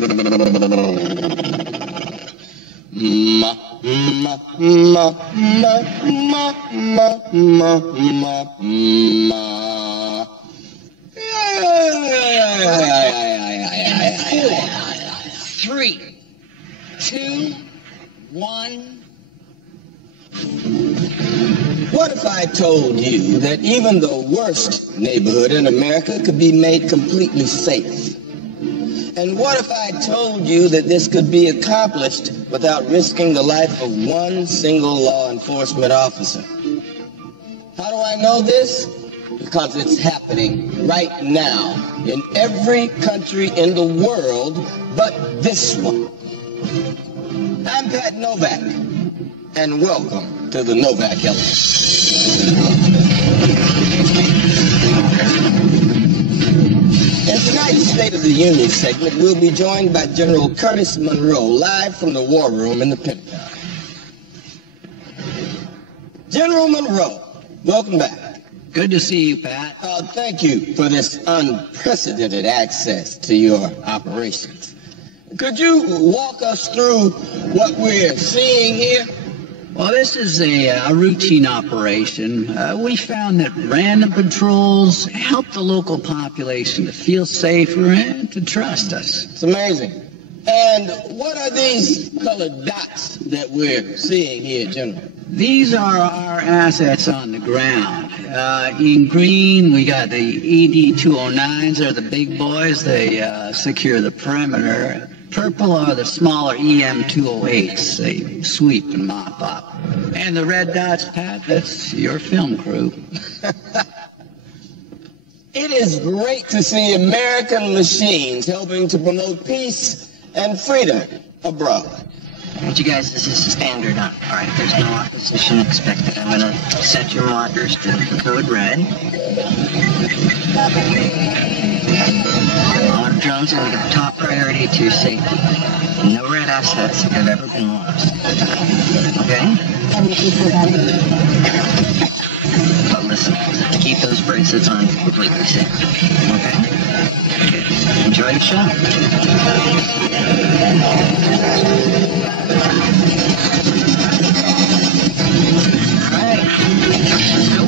Three, two, one. What if I told you that even the worst neighborhood in America could be made completely safe? And what if I told you that this could be accomplished without risking the life of one single law enforcement officer? How do I know this? Because it's happening right now in every country in the world but this one. I'm Pat Novak, and welcome to the Novak Element. In tonight's State of the Union segment, we'll be joined by General Curtis Monroe, live from the War Room in the Pentagon. General Monroe, welcome back. Good to see you, Pat. Thank you for this unprecedented access to your operations. Could you walk us through what we're seeing here? Well, this is a routine operation. We found that random patrols help the local population to feel safer and to trust us. It's amazing. And what are these colored dots that we're seeing here, General? These are our assets on the ground. In green, we got the ED-209s. They're the big boys. They secure the perimeter. Purple are the smaller EM-208s. They sweep and mop up. And the red dots, Pat, that's your film crew. It is great to see American machines helping to promote peace and freedom abroad. You guys, this is standard on. All right, there's no opposition expected. I'm going to set your markers to code red. Our drones are going to give top priority to your safety. No red assets have ever been lost. Okay? But listen, keep those bracelets on completely safe. Okay? Enjoy the show. All right. Let's go.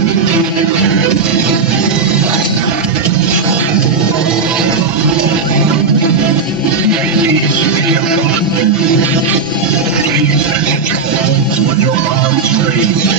With your arms raised,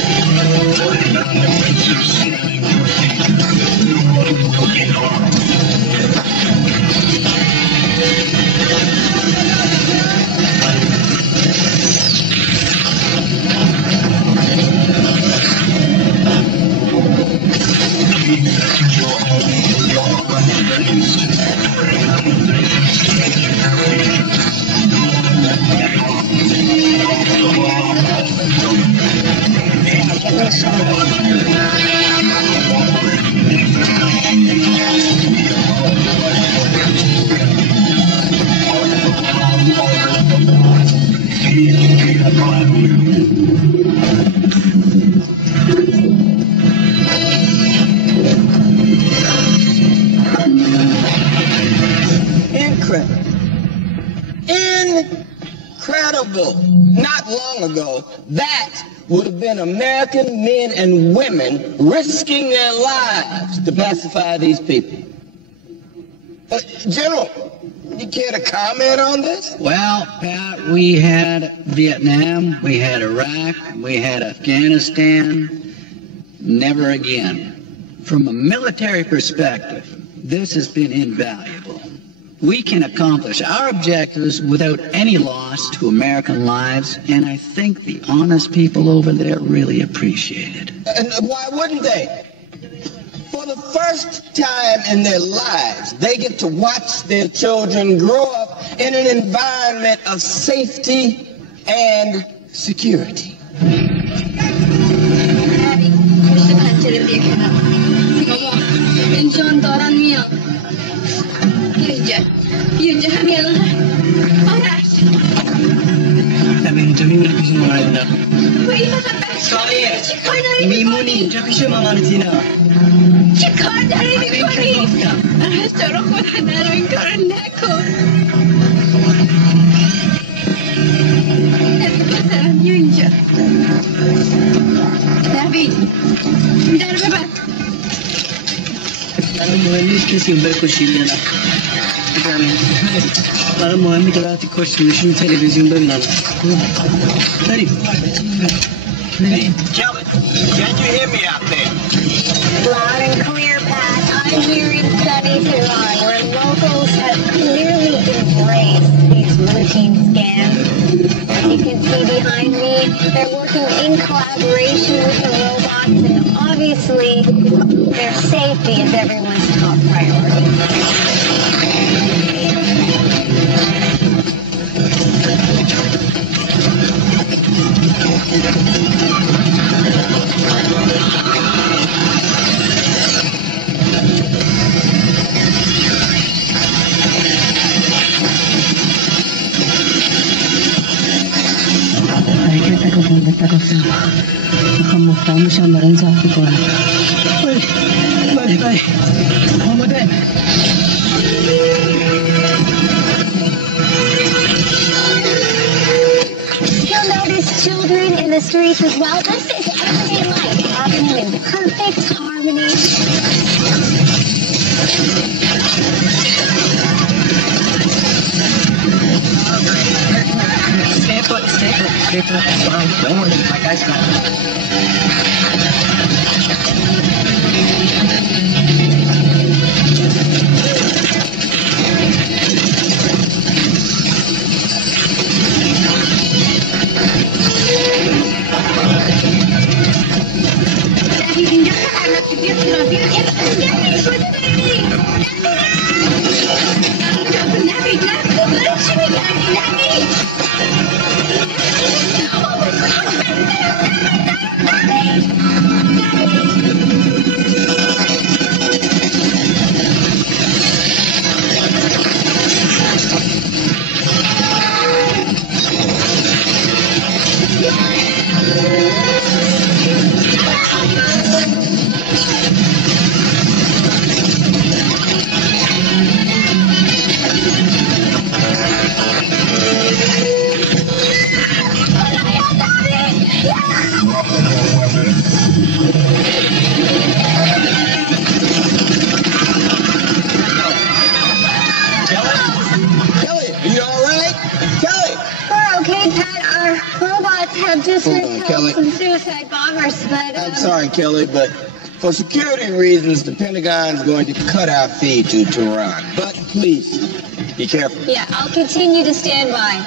Incredible. Not long ago, that would have been American men and women risking their lives to pacify these people. General, you care to comment on this? Well, Pat, we had Vietnam, we had Iraq, we had Afghanistan. Never again. From a military perspective, this has been invaluable. We can accomplish our objectives without any loss to American lives, and I think the honest people over there really appreciate it. And why wouldn't they? For the first time in their lives, they get to watch their children grow up in an environment of safety and security. المهم هیچ کسی اون بکشید نه برای مهمی که وقتی کشتی میشیم تلویزیون ببینن بریم Can you hear me out there? Loud and clear, Pat. I'm hearing sunny Tehran, where locals have clearly embraced these routine scans. As you can see behind me, they're working in collaboration with the robots, and obviously, their safety is everyone's top priority. میخوام مفتهم بشم برای این تحقی کنم بله آماده You'll notice children in the streets as well. This is everyday life happening in perfect harmony. Stay put, that's fine. Don't worry, my guy's got it. I'm sorry, Kelly, but for security reasons, the Pentagon's going to cut our feed to Tehran. But please, be careful. Yeah, I'll continue to stand by.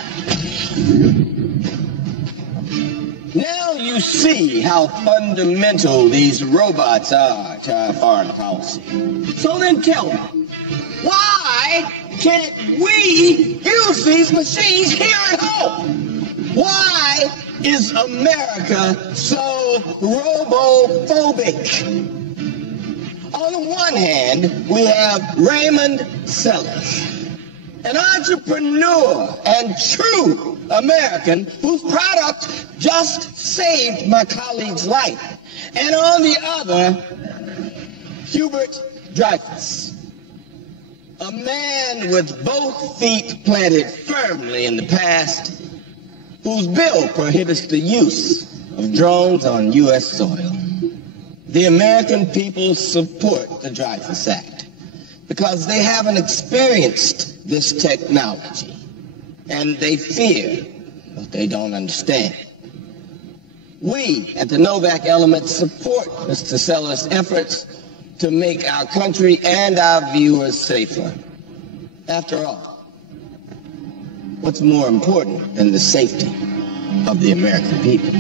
Now you see how fundamental these robots are to our foreign policy. So then tell me, why can't we use these machines here at home? Why is America so robophobic? On the one hand, we have Raymond Sellers, an entrepreneur and true American whose product just saved my colleague's life. And on the other, Hubert Dreyfus, a man with both feet planted firmly in the past, whose bill prohibits the use of drones on U.S. soil. The American people support the Dreyfus Act because they haven't experienced this technology, and they fear what they don't understand. We at the Novak Element support Mr. Sellers' efforts to make our country and our viewers safer. After all, what's more important than the safety of the American people?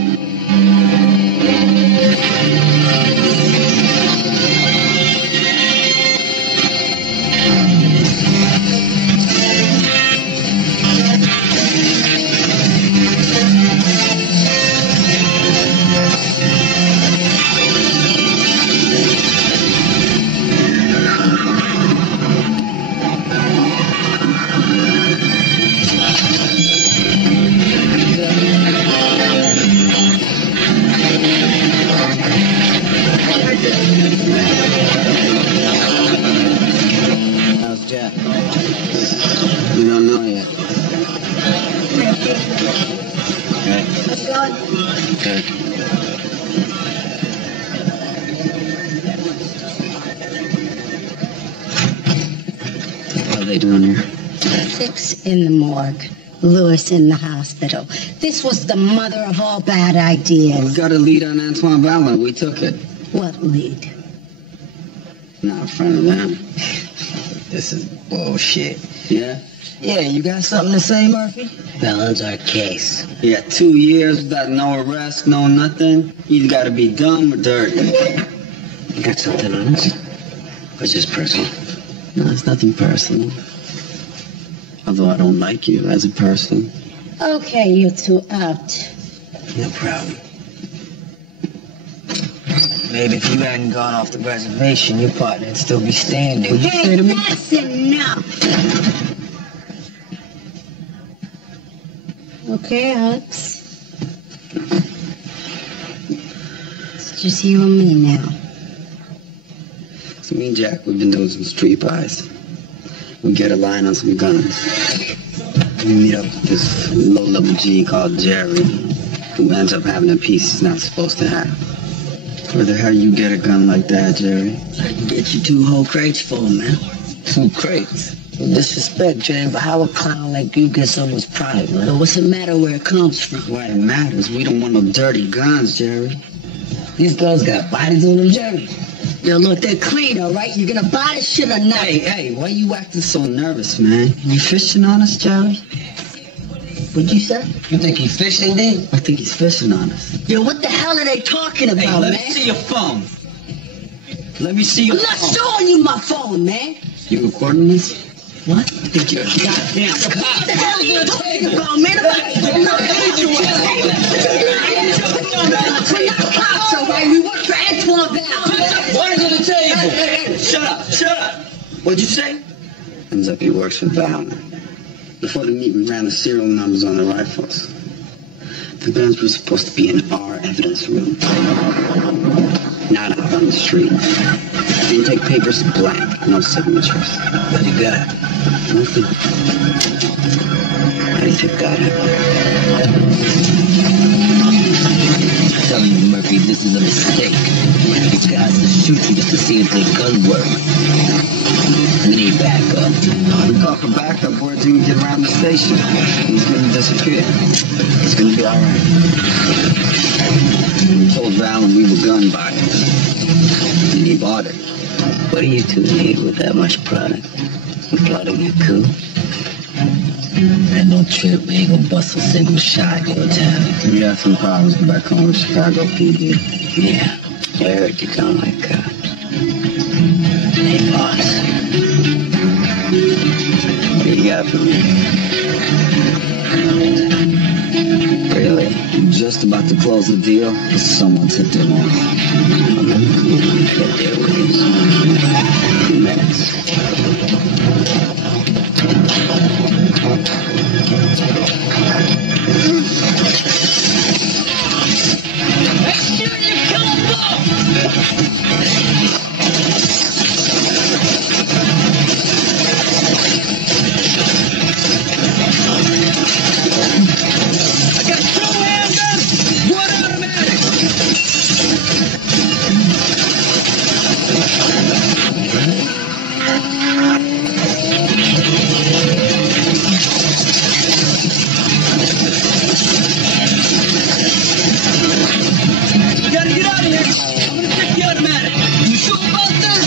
are they doing here? 6 in the morgue. Lewis in the hospital. This was the mother of all bad ideas. We got a lead on Antoine Valent. We took it. What lead? Not in front of them. This is bullshit. Yeah? Yeah, you got something to say, Murphy? Valent's our case. Yeah, 2 years without no arrest, no nothing. He's got to be dumb or dirty. You got something on us? Or just personal? No, it's nothing personal. Although I don't like you as a person. Okay, you two out. No problem. Maybe if you hadn't gone off the reservation, your partner would still be standing. What'd you say to me? That's enough. Okay, Alex. It's just you and me now. So me and Jack, we've been doing some street buys. We get a line on some guns. We meet up with this low-level G called Jerry, who ends up having a piece he's not supposed to have. Where the hell you get a gun like that, Jerry? I can get you 2 whole crates full, man. 2 crates. No disrespect, James, but how a clown like you get so much pride, man? But what's the matter where it comes from? Why it matters? We don't want no dirty guns, Jerry. These guns got bodies on them, Jerry. Yo, look, they're clean, all right? You gonna buy this shit or not? Hey, why you acting so nervous, man? You fishing on us, Jerry? What'd you say? You think he's fishing, D? I think he's fishing on us. Yo, what the hell are they talking about, Hey, let man? me see your phone. Let me see your I'm not phone. showing you my phone, man. You recording this? What? Think you're a goddamn cop. What the hell are you talking about, man? I'm not We're not cops, all right? We work for Antoine Valent. Why to the table? Hey, shut up. What'd you say? Ends up he works for Valent. Before the meet, we ran the serial numbers on the rifles. The guns were supposed to be in our evidence room, not out on the street. The intake papers blank, no signatures. What you got? Nothing. How do you think that happened? I'm telling you, Murphy, this is a mistake. These guys will shoot you just to see if their gun works. We need backup. We call for backup word till we get around the station. He's gonna disappear. It's gonna be alright. We told Valent we were gun buyers. And he bought it. What do you 2 need with that much product? You plotting a coup? Man, don't trip. We ain't gonna bust a single shot in your town. We got some problems back home in Chicago PD. Yeah, I heard you don't like cops. Hey, boss. What do you got for me? Really? I'm just about to close the deal, but someone's hit their mark. I got their ways. 2 minutes. Make sure you kill them both! I got 2 handguns, 1 automatic. You gotta get out of here. I'm gonna take the automatic. You sure about that?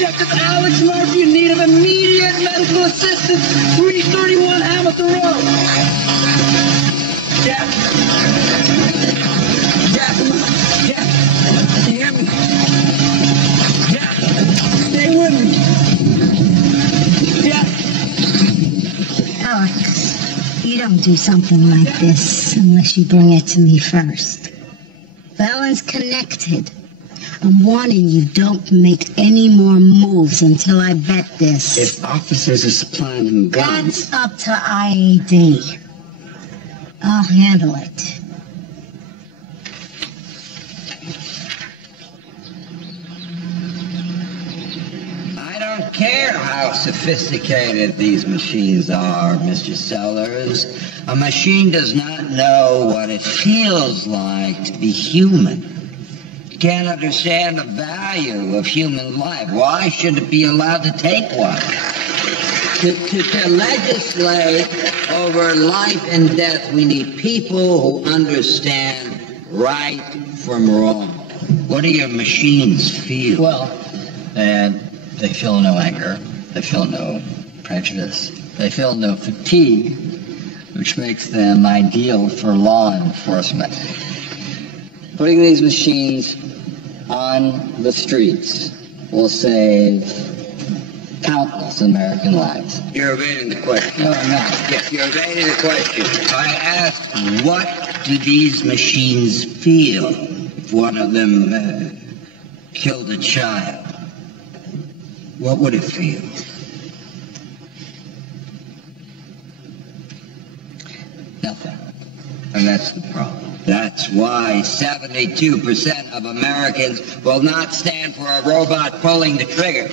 Detective Alex Murphy in need of immediate medical assistance. 331 Hamilton Road. Jeff. Jeff, come on. Jeff. Can you hear me? Jeff. Stay with me. Jeff. Alex, you don't do something like this unless you bring it to me first. Fallon's connected. I'm warning you, don't make any more moves until I vet this. If officers are supplying him guns... That's up to IAD. I'll handle it. I don't care how sophisticated these machines are, Mr. Sellers. A machine does not know what it feels like to be human. Can't understand the value of human life. Why should it be allowed to take one? To legislate over life and death, we need people who understand right from wrong. What do your machines feel? Well, they feel no anger. They feel no prejudice. They feel no fatigue, which makes them ideal for law enforcement. Putting these machines on the streets will save countless American lives. You're evading the question. No, I'm not. Yes, you're evading the question. I asked, what do these machines feel if one of them killed a child? What would it feel? Nothing. And that's the problem. That's why 72% of Americans will not stand for a robot pulling the trigger.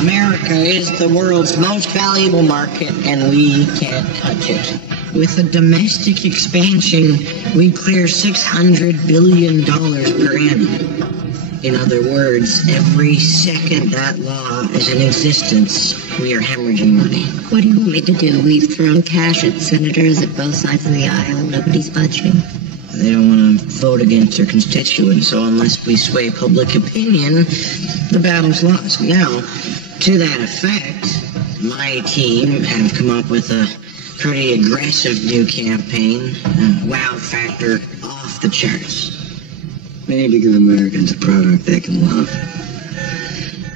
America is the world's most valuable market, and we can't touch it. With a domestic expansion, we clear $600 billion per annum. In other words, every second that law is in existence, we are hemorrhaging money. What do you want me to do? We've thrown cash at senators at both sides of the aisle. Nobody's budging. They don't want to vote against their constituents, so unless we sway public opinion, the battle's lost. Now, to that effect, my team have come up with a pretty aggressive new campaign, wow factor off the charts. We need to give Americans a product they can love.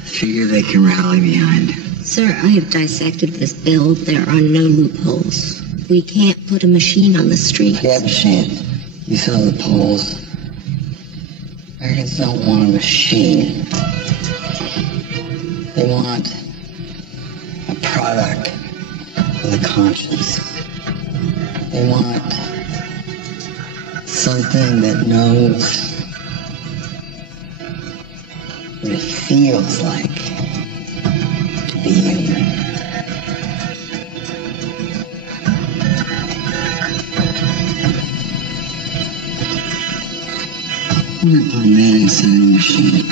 Figure they can rally behind. Sir, I have dissected this bill. There are no loopholes. We can't put a machine on the street. Yeah, machine. You saw the polls. Americans don't want a machine. They want a product of the conscience. They want something that knows what it feels like to be human. We're not a man inside a machine.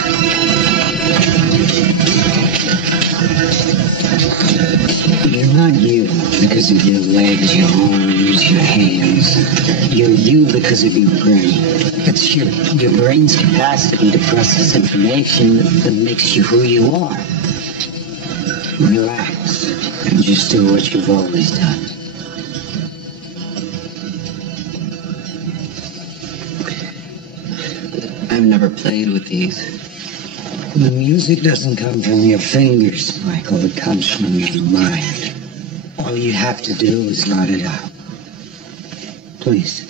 You're not you because of your legs, your arms, your hands. You're you because of your brain. It's your brain's capacity to process information that makes you who you are. Relax and just do what you've always done. I've never played with these. The music doesn't come from your fingers, Michael. It comes from your mind. All you have to do is let it out. Please.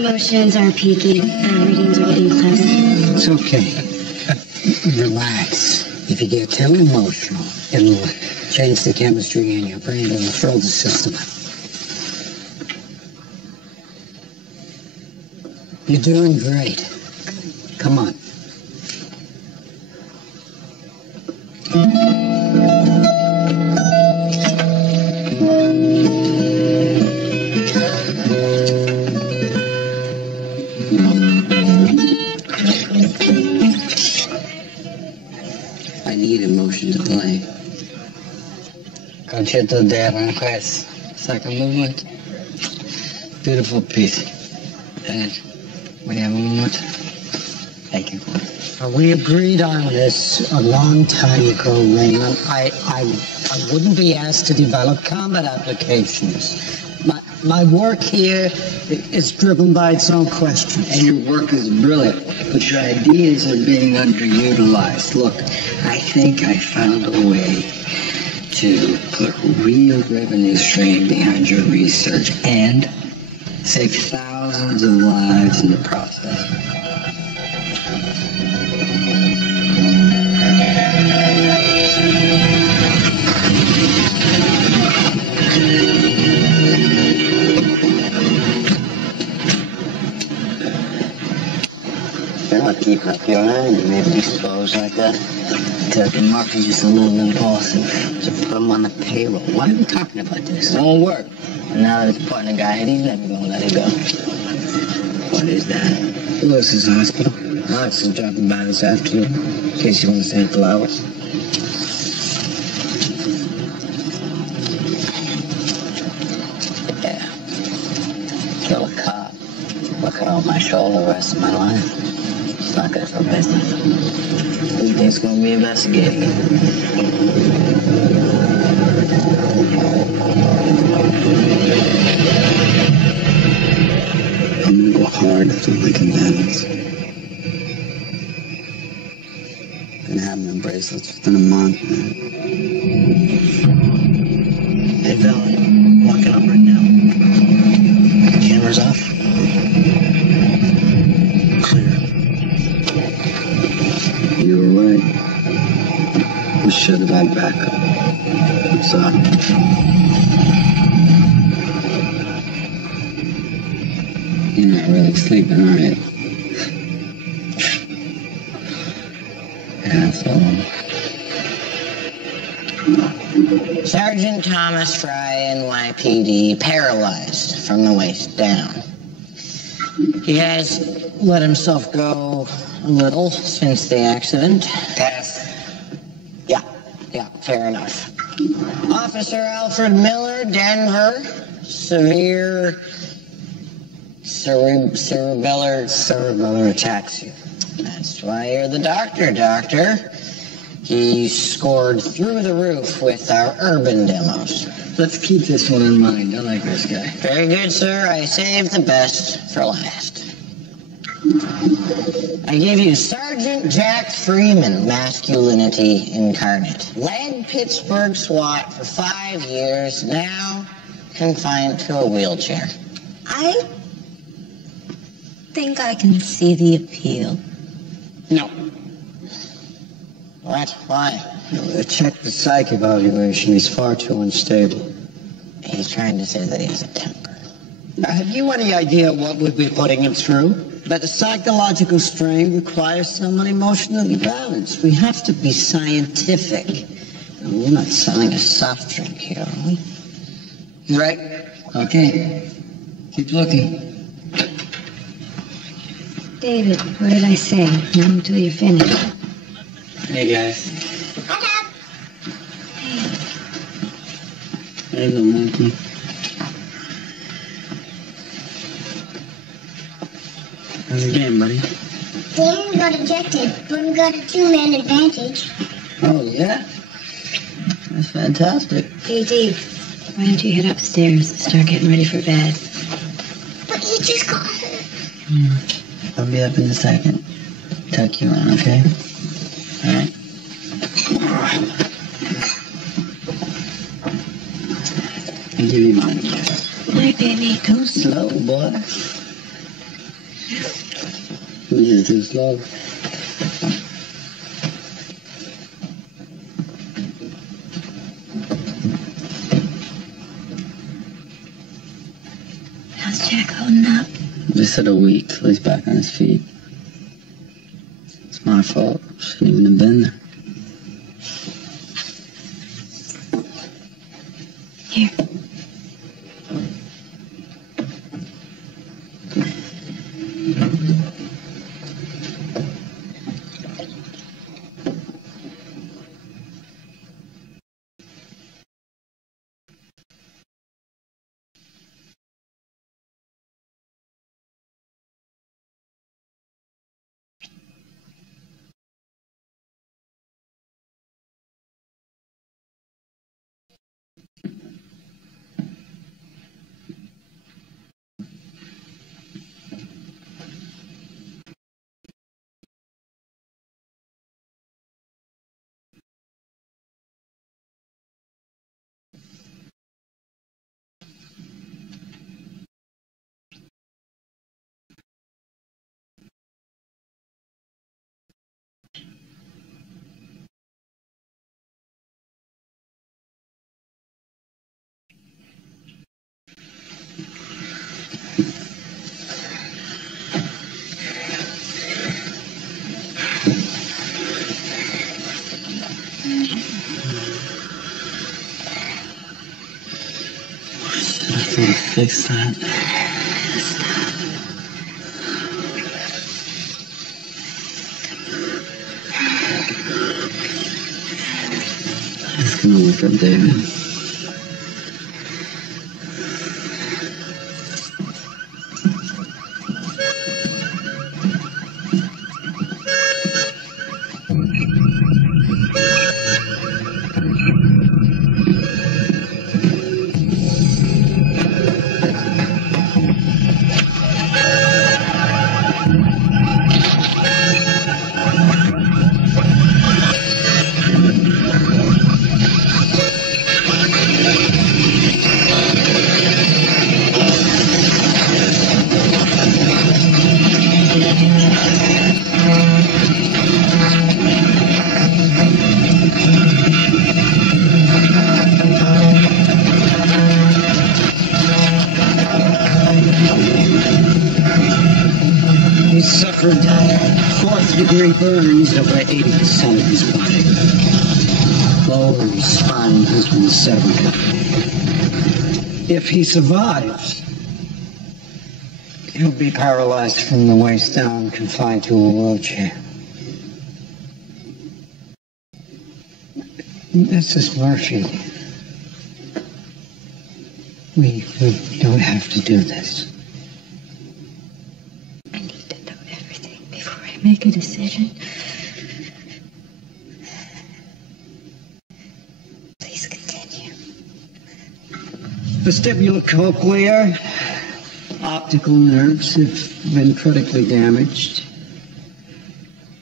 emotions are peaking. Readings are getting clever. It's okay. Relax. If you get too emotional, it'll change the chemistry in your brain and it'll throw the system out. You're doing great. Come on. I need emotion to play. Concerto de Aranjuez. Second movement. Beautiful piece. And we have a moment. Thank you. We agreed on this a long time ago, Raymond. I wouldn't be asked to develop combat applications. My work here is driven by its own questions. And your work is brilliant, but your ideas are being underutilized. Look, I think I found a way to put real revenue stream behind your research and save thousands of lives in the process. They're not keeping up your mind. You may be exposed like that. The market's just a little impulsive. So put them on the payroll. Why are we talking about this? It won't work. And now that it's putting a guy, he's never gonna let it go. What is that? Lewis's hospital. Alex is dropping by this afternoon, in case you want to stay for hours. Yeah. Kill a cop. Look at all my shoulder the rest of my life. It's not good for business. Who do you think's gonna be investigating it? I'm gonna go hard after my combatants. Gonna have them in bracelets within a month, man. Hey, Valerie, walking up right now. Camera's off. Clear. You were right. We should have had backup. I'm sorry. You're not really sleeping, are you? Asshole. Sergeant Thomas Fry, NYPD, paralyzed from the waist down. He has let himself go a little since the accident. Yeah, fair enough. Officer Alfred Miller, Denver, severe cerebellar ataxia. That's why you're the doctor. He scored through the roof with our urban demos. Let's keep this one in mind. I like this guy. Very good, sir. I saved the best for last. I give you Sergeant Jack Freeman, masculinity incarnate. Led Pittsburgh SWAT for 5 years, now confined to a wheelchair. I think I can see the appeal. No. What? Why? Check the psych evaluation. He's far too unstable. He's trying to say that he has a temper. Have you any idea what we'll be putting him through? That the psychological strain requires someone emotionally balanced. We have to be scientific. We're not selling a soft drink here, are we? He's right. Okay. Keep looking. David, what did I say? Not until you're finished. Hey, guys. Hello, Mikey. How's the game, buddy? Dan got ejected, but we got a two-man advantage. Oh, yeah? That's fantastic. Hey, Dave, why don't you head upstairs and start getting ready for bed? But he just got hurt. I'll be up in a second. Tuck you in, okay? All right. And give me mine again. Night, baby. Go slow, boy. This is too slow. How's Jack holding up? Just said a week till he's back on his feet. It's my fault. Shouldn't even have been there. Here. Fix that. It's gonna wake up David. He suffered 4th-degree burns over 80% of his body. Lower spine has been severed. If he survives, he'll be paralyzed from the waist down, confined to a wheelchair. Mrs. Murphy, we don't have to do this. Make a decision. Please continue. Vestibulocochlear, optical nerves have been critically damaged.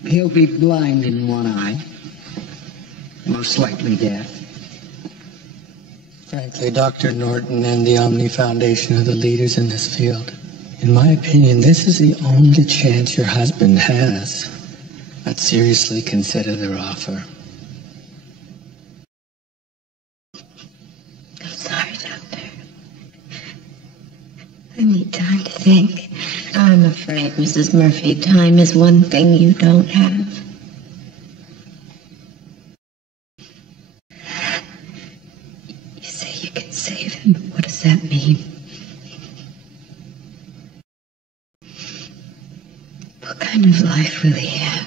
He'll be blind in one eye, most likely deaf. Frankly, Dr. Norton and the Omni Foundation are the leaders in this field. In my opinion, this is the only chance your husband has. I'd seriously consider their offer. I'm sorry, Doctor. I need time to think. I'm afraid, Mrs. Murphy, time is one thing you don't have. You say you can save him, but what does that mean? What kind of life will he have?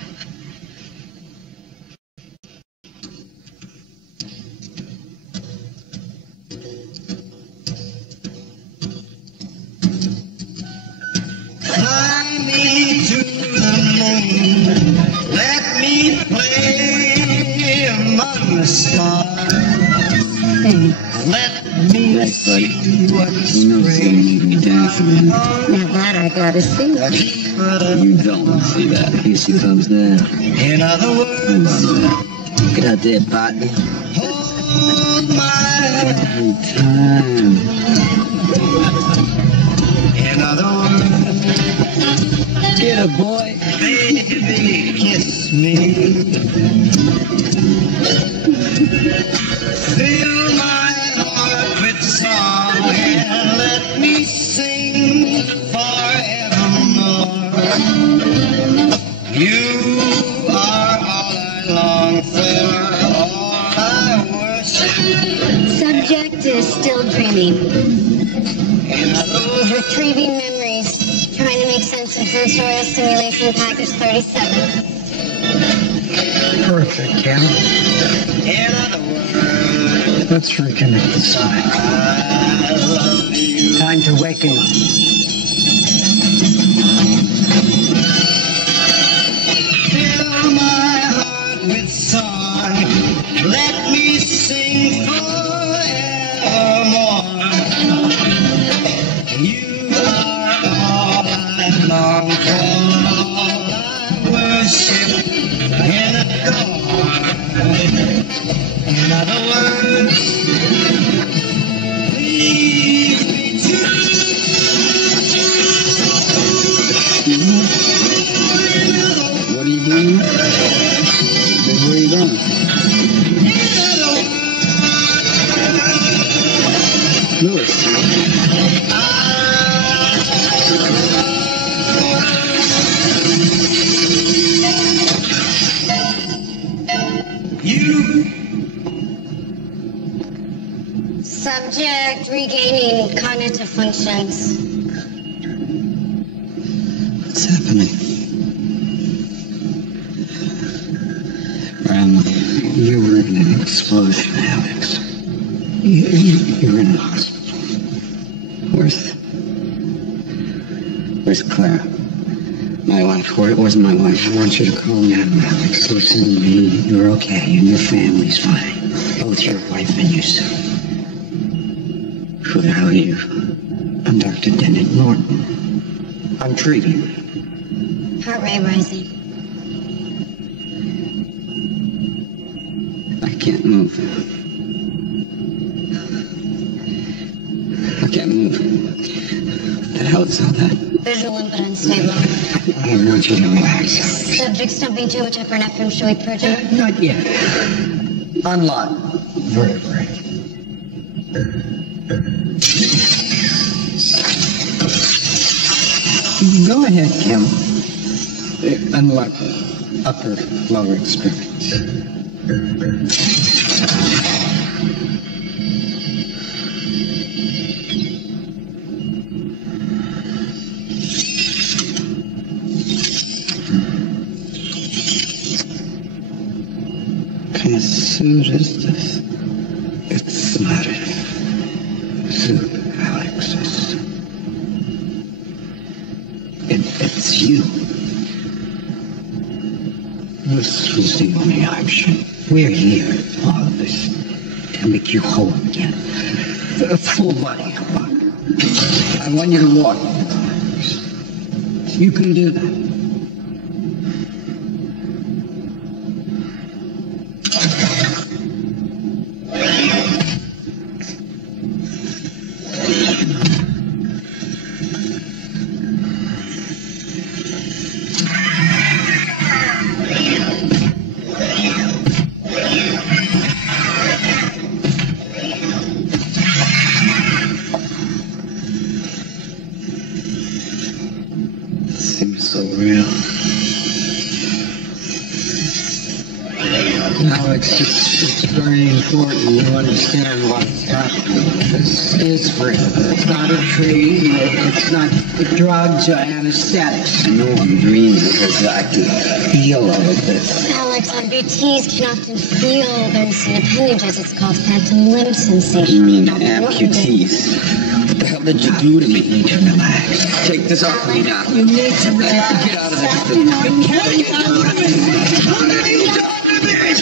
Fly me to the moon, let me play among the stars. Let me see what spring Now that I gotta see. You don't want to see that. Here she comes now. In other words, Get out there, partner. hold my Every time. In other words, boy, baby, kiss me. Fill my heart with song and let me sing forevermore. You are all I long for, all I worship. Subject is still dreaming. He's retrieving memories, trying to make sense of sensorial stimulation package 37. Perfect, Kim. In other words, Let's reconnect this time. I love you. Time to wake him up. Fill my heart with song. Let me sing forevermore. You are all I long for, all I worship and adore. In other words, please be true. What are you doing? Where are you going? Lewis. You. Subject regaining cognitive functions. What's happening? You were in an explosion, Alex. You're in a hospital. Where's Clara? My wife. Where's my wife? I want you to calm down, Alex. Listen to me. You're okay, and your family's fine. Both your wife and your son. Who the hell are you? I'm Dr. Dennett Norton. I'm treating. Heart rate rising. I can't move. I can't move. What the hell is all that? Visual input unstable. I want you to relax. Subject stumping too much epinephrine. Should we purge it? Not yet. Unlock vertebrae. Go ahead, Kim. Unlock upper lower extremities. What kind of suit is this? It's not a suit, Alex. It's you. This was the only option. We're here, all of us, to make you whole again. A full body. I want you to walk. You can do that. Seems so real. Alex, it's very important you understand what's happening. This is real. It's not a tree. It's not drugs or anesthetics. I know I'm dreaming because I can feel all of this. Alex, amputees can often feel their missing appendages. It's called phantom limb sensation. You mean amputees? What the hell did you do to me? You need to relax. Take this off me now. You need to relax. Get out of this. What are you doing to me? What are you doing to me?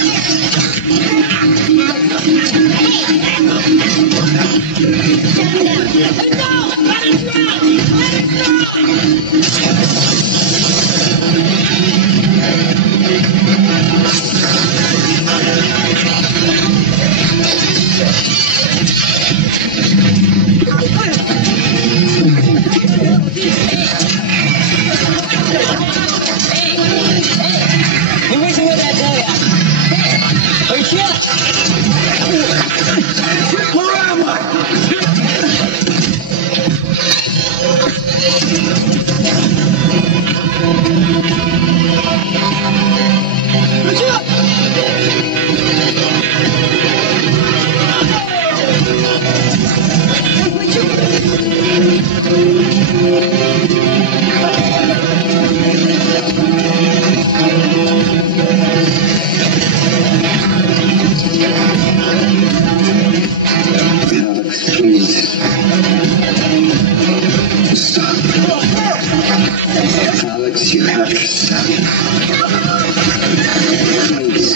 Alex, you have to stop. Please.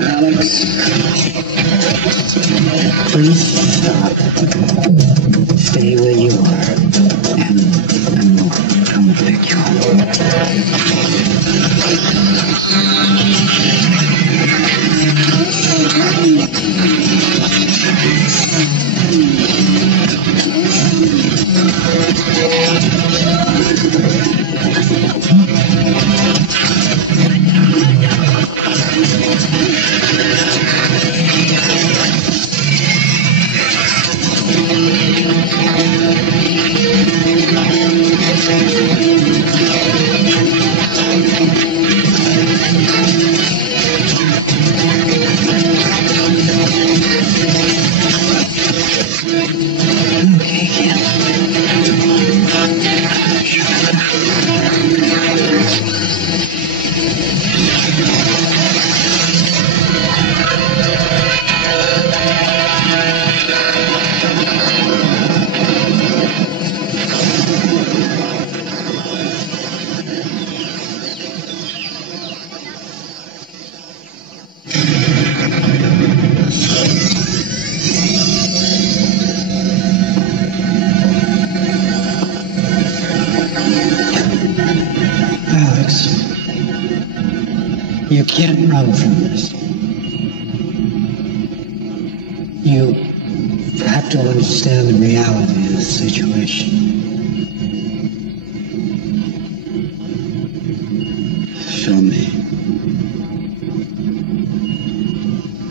Alex. Please stop. Stay where you are. And we'll come and pick you up. You can't run from this. You have to understand the reality of the situation. Show me.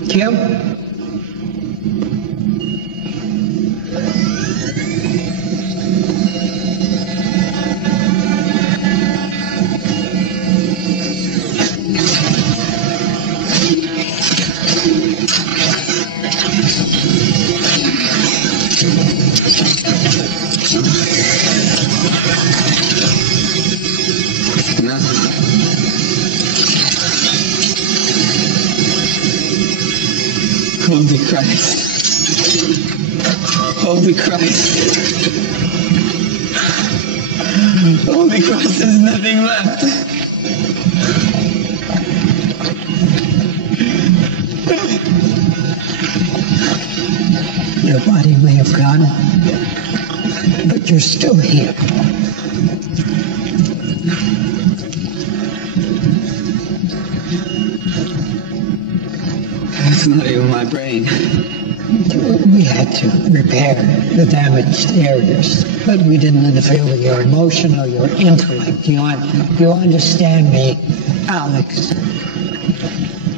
Kim? Holy Christ. Holy Christ. Holy Christ, there's nothing left. Your body may have gone, but you're still here. It's not even my brain. We had to repair the damaged areas, but we didn't interfere with your emotion or your intellect. You understand me, Alex?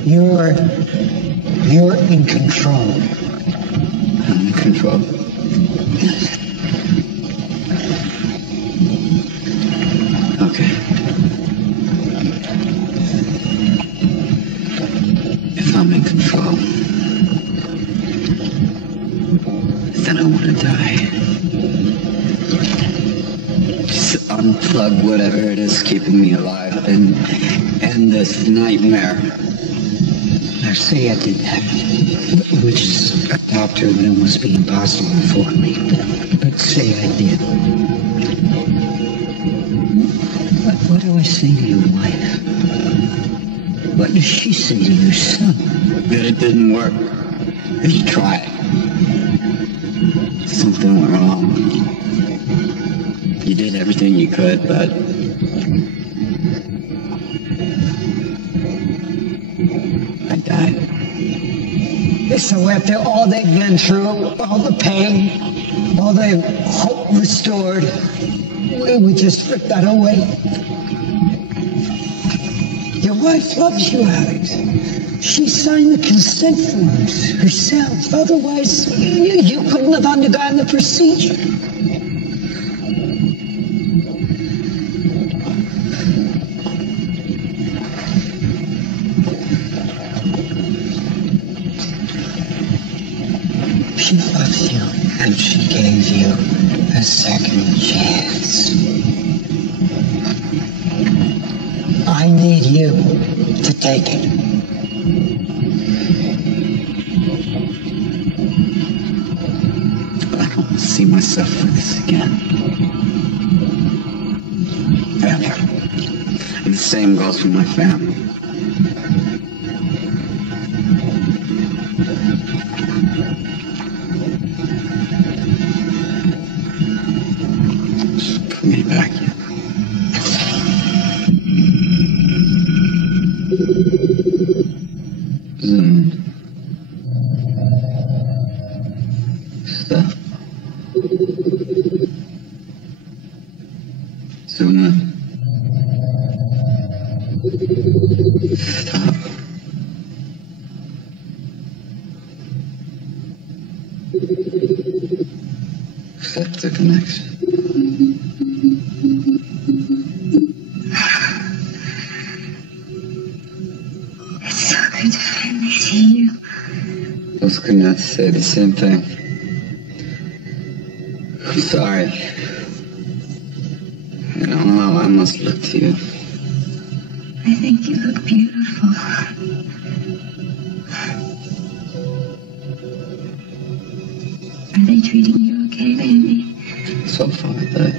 You're in control. I'm in control. Okay. If I'm in control, then I want to die. Just unplug whatever it is keeping me alive and end this nightmare. I say I did that, which is a doctor that must be impossible for me, but say I did. What do I say to your wife? What does she say to your son? That it didn't work. You tried. Something went wrong. You did everything you could, but I died. So after all they've been through, all the pain, all the hope restored, we would just rip that away. Your wife loves you, Alex. She signed the consent forms herself. Otherwise, you couldn't have undergone the procedure. A second chance. I need you to take it. I don't want to see myself do this again. Ever. And the same goes for my family. Just put me back in. Zoom. Stop. Zoom in. Stop. Accept the connection. It's so good to finally see you. Those could not say the same thing. I'm sorry. I don't know, I must look to you. I think you look beautiful. Are they treating you okay, baby? So far, the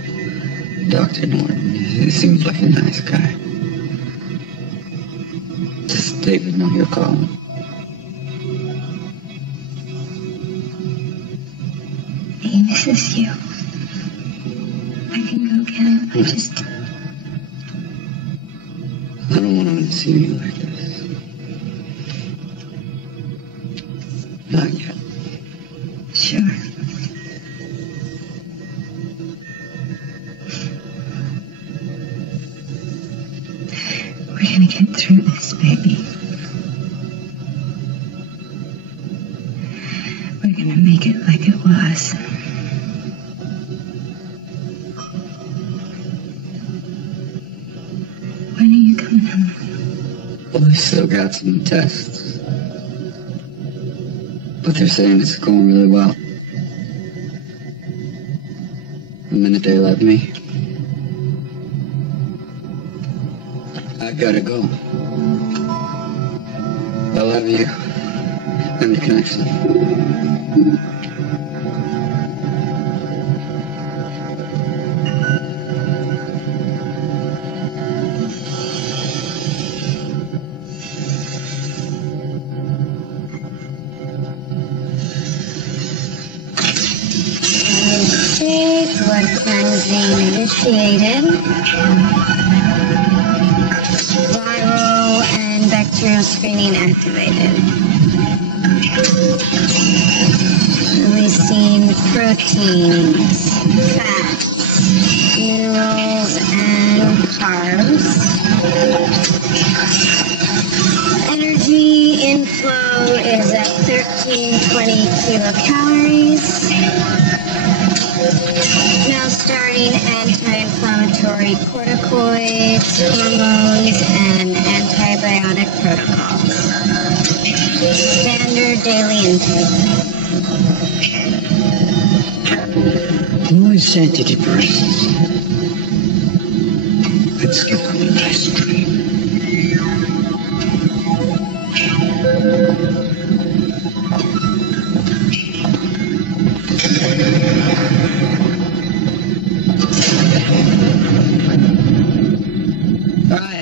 Dr. Norton, he seems like a nice guy. Does David know you're calling? He misses you. I can go get him. I just... I don't want him to see me like this. Not yet. Sure. We're gonna get through this, baby. We're gonna make it like it was. When are you coming home? Well, we still got some tests. But they're saying it's going really well. The minute they let me, I gotta go. I love you. And the connection. Blood cleansing initiated. Viral and bacterial screening activated. Releasing proteins, fats, minerals, and carbs. Energy inflow is at 1320 kilocalories. Now starting anti-inflammatory corticoids, hormones, and antibiotic protocols. Standard daily intake. Always antidepressants. Let's get on the ice cream.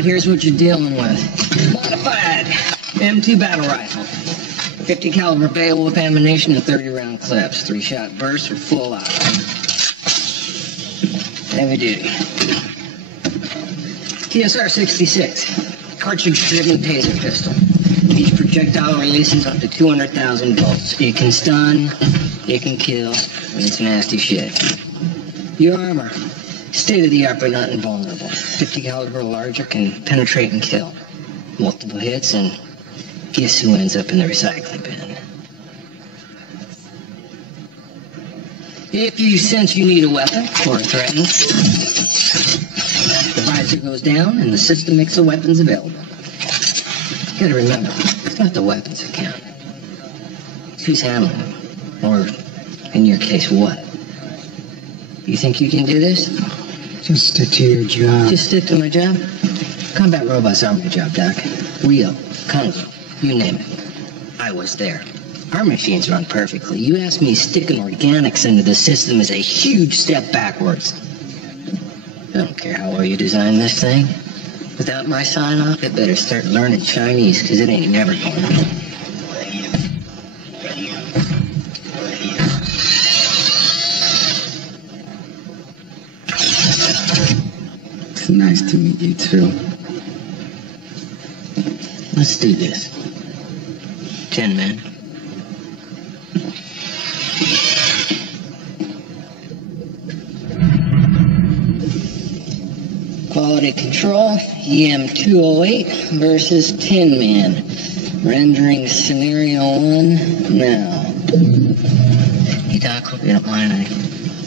Here's what you're dealing with. Modified M2 battle rifle. 50 caliber payable with ammunition and 30 round clips. 3-shot bursts or full out. Heavy duty. TSR 66. Cartridge driven taser pistol. Each projectile releases up to 200,000 volts. It can stun, it can kill, and it's nasty shit. Your armor. State-of-the-art but not invulnerable. 50 caliber or larger can penetrate and kill. Multiple hits and guess who ends up in the recycling bin. If you sense you need a weapon or are threatened, the visor goes down and the system makes the weapons available. You gotta remember, it's not the weapons that count. It's who's handling them. Or, in your case, what. You think you can do this? Just stick to your job. Just stick to my job? Combat robots aren't my job, Doc. Real, Kung Fu, you name it. I was there. Our machines run perfectly. You ask me, sticking organics into the system is a huge step backwards. I don't care how well you design this thing. Without my sign-off, it better start learning Chinese, because it ain't never going to. It's nice to meet you, too. Let's do this. 10 men. Quality control, EM208 versus 10 men. Rendering scenario 1 now. Hey Doc, hope you don't mind, I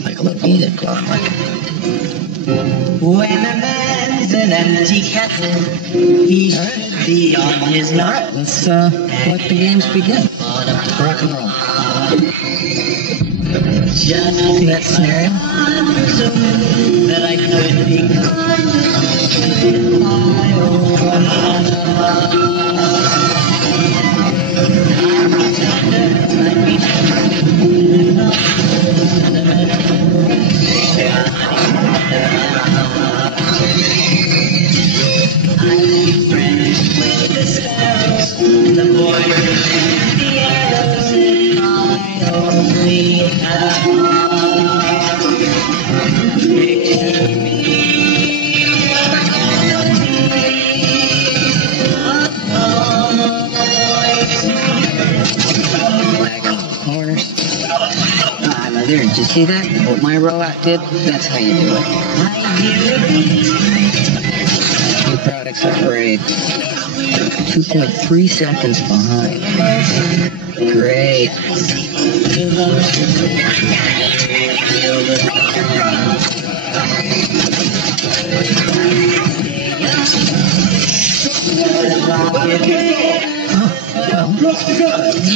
like a little music while I'm working. When a man's an empty kettle, he should be on his nut. Alright, let's let the games begin. Rock and roll. Just see that scenario? That I could be the boy the arrows in my only picture me corners. There, did you see that? What my robot did? That's how you do it. New products upgrade. 2.3 seconds behind. Great. Well,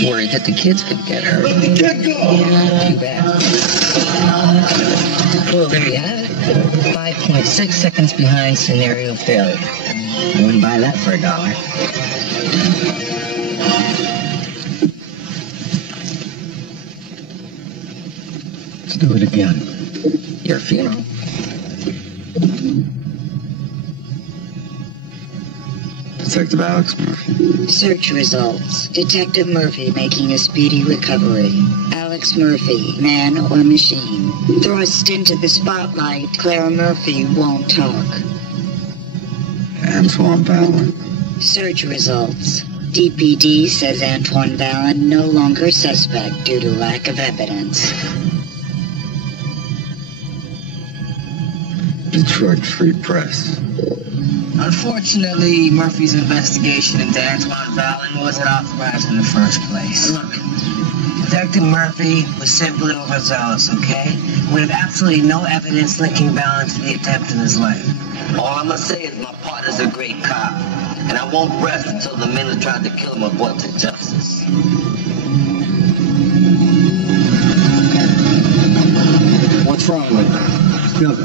worried that the kids could get hurt. Yeah, too bad. Well, there you have it. 5.6 seconds behind scenario failure. I wouldn't buy that for $1. Let's do it again. Your funeral. Detective Alex Murphy. Search results. Detective Murphy making a speedy recovery. Alex Murphy, man or machine. Thrust into the spotlight, Clara Murphy won't talk. Antoine Vallon. Search results. DPD says Antoine Vallon no longer suspect due to lack of evidence. Detroit Free Press. Unfortunately, Murphy's investigation into Antoine Vallon wasn't authorized in the first place. Look, Detective Murphy was simply overzealous, okay? We have absolutely no evidence linking Vallon to the attempt in his life. All I'm gonna say is my partner's a great cop, and I won't rest until the men who tried to kill him are brought to justice. What's wrong with him? No,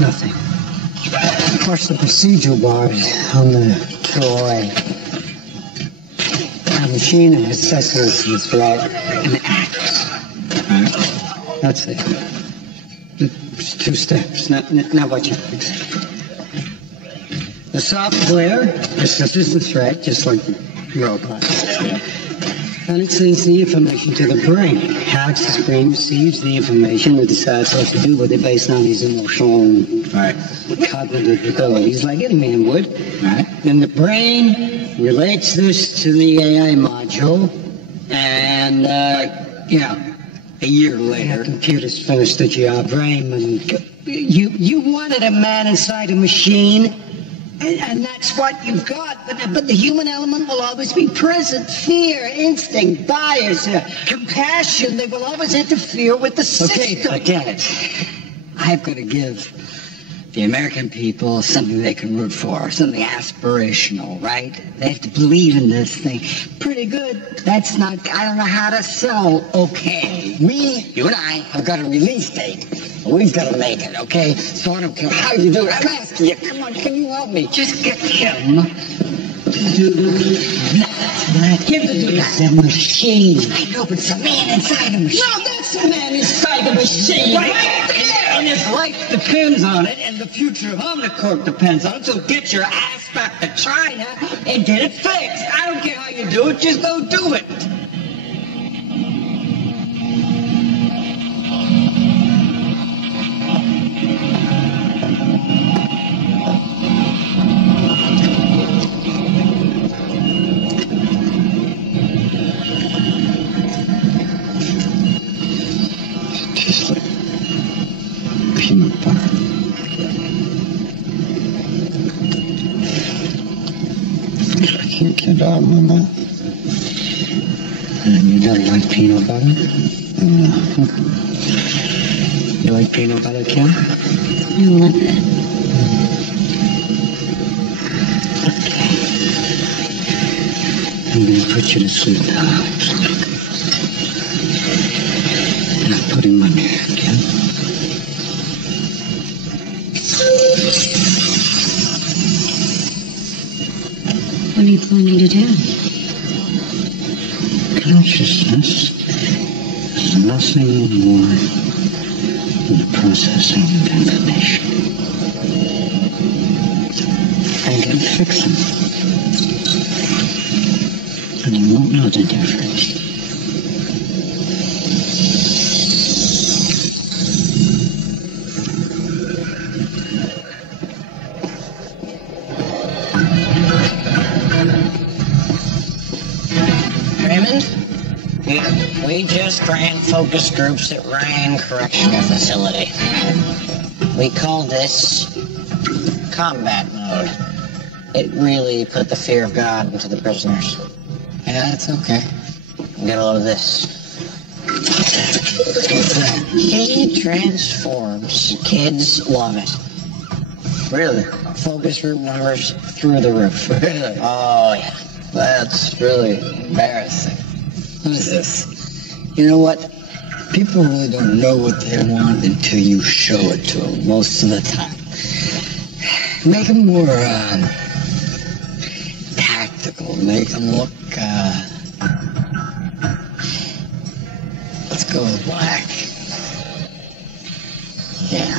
nothing. Of course, the procedural bar on the toy. A machine and accessories was right. An act. That's it. It's 2 steps. Now what you fix. The software is a business threat, just like the robot. And it sends the information to the brain. Alex's brain receives the information and decides what to do with it based on his emotional and cognitive abilities, like any man would. Then the brain relates this to the AI module, and, a year later, the computer's finished the job. Raymond, you wanted a man inside a machine? And that's what you've got, but the human element will always be present. Fear, instinct, bias, compassion, they will always interfere with the system. Okay, I get it. I've got to give the American people something they can root for, something aspirational, right? They have to believe in this thing. Pretty good. That's not, I don't know how to sell okay. You and I have got a release date. We've got to make it, okay? So I don't care how you do it. I'm asking you. Come on, can you help me? Just get him to do that. Him to do that. The machine. I know, but it's a man inside the machine. No, that's the man inside the machine. Right there. And his life depends on it, and the future of Omnicorp depends on it. So get your ass back to China and get it fixed. I don't care how you do it, just go do it. Tastes like peanut butter. I can't get it out of my mouth. You don't like peanut butter? No. You like peanut butter, Kim? I love it. I'm going to put you to sleep now. And I'll put him under here, Kim. What are you planning to do? Consciousness is nothing more than the processing of information. I can fix them. And you won't know the difference. We just ran focus groups at Ryan Correctional Facility. We call this combat mode. It really put the fear of God into the prisoners. Yeah, that's okay. Get a load of this. He transforms. Kids love it. Really? Focus group numbers through the roof. Really? Oh, yeah. That's really embarrassing. What is this? You know what? People really don't know what they want until you show it to them most of the time. Make them more tactical. Make them look, let's go with black. Yeah.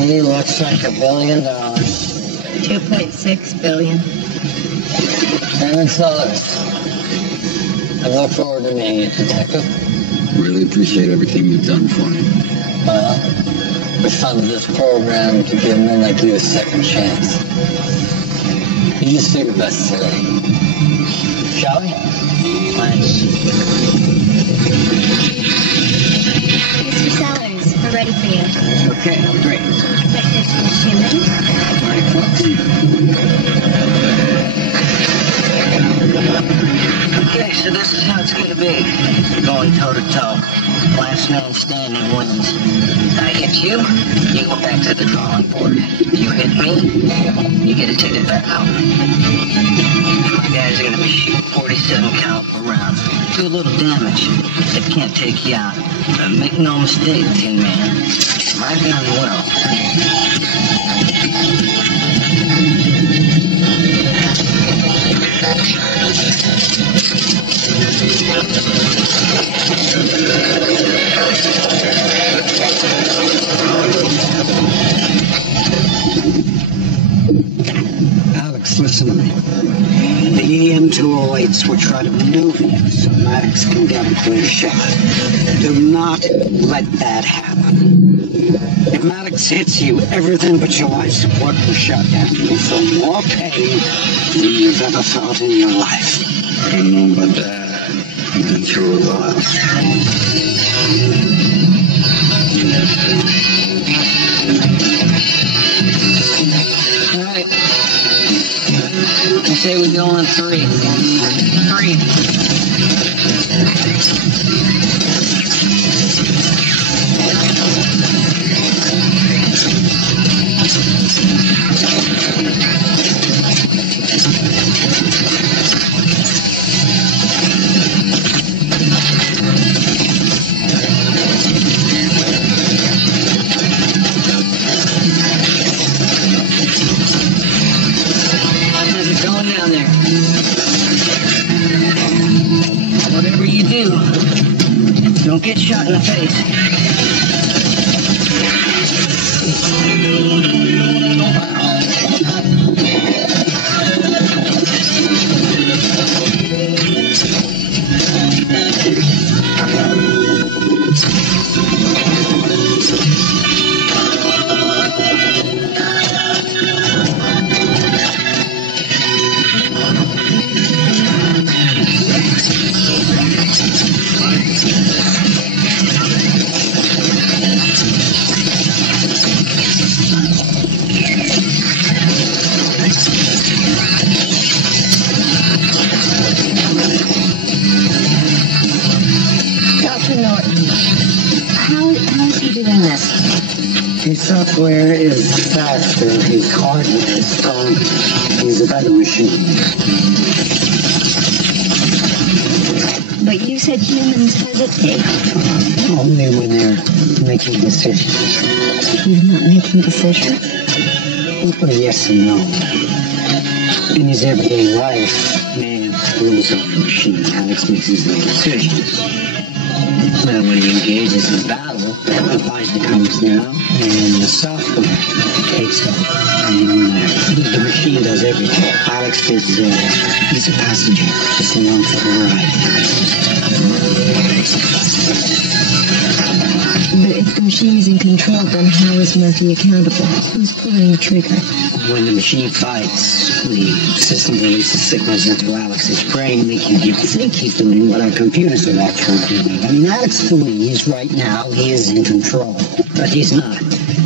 He looks like $1 billion. 2.6 billion. And sellers. I look forward to meeting you, Detective. Really appreciate everything you've done for me. Well, we funded this program to give men like you a second chance. You just do your best, sir. Shall we? Thanks. Mr. Sellers, we're ready for you. Okay, great. Technician Schumann. All right, folks. Okay, so this is how it's going to be. Going toe-to-toe. Last man standing wins. I hit you, you go back to the drawing board. You hit me, you get a ticket back out. My guys are going to be shooting 47 caliber rounds. Do a little damage. It can't take you out. But make no mistake, Tin Man. My gun will. Alex listen to me. The EM-208s will try to maneuver you so Maddox can get a clear shot. Do not let that happen. If Maddox hits you, everything but your life support will shut down. You'll feel more pain than you've ever felt in your life. I don't know about that. I've been through a lot. All right. I say we go on 3. 3. Whatever you do, don't get shot in the face. His software is faster, his hardware is stronger. He's a better machine. But you said humans hesitate. Only when they're making decisions. He's not making decisions? Well, yes and no. In his everyday life, man rules over the machine. Alex makes his own decisions. Well, when he engages in battle, the Biden comes now, and the software takes over. And the machine does everything. Alex is, he's a passenger, just along for the ride. But if the machine is in control, then how is Murphy accountable? Who's pulling the trigger? When the machine fights, the system releases signals into Alex's brain, making him think he's doing what our computers are actually doing. I mean, Alex believes right now he is in control, but he's not.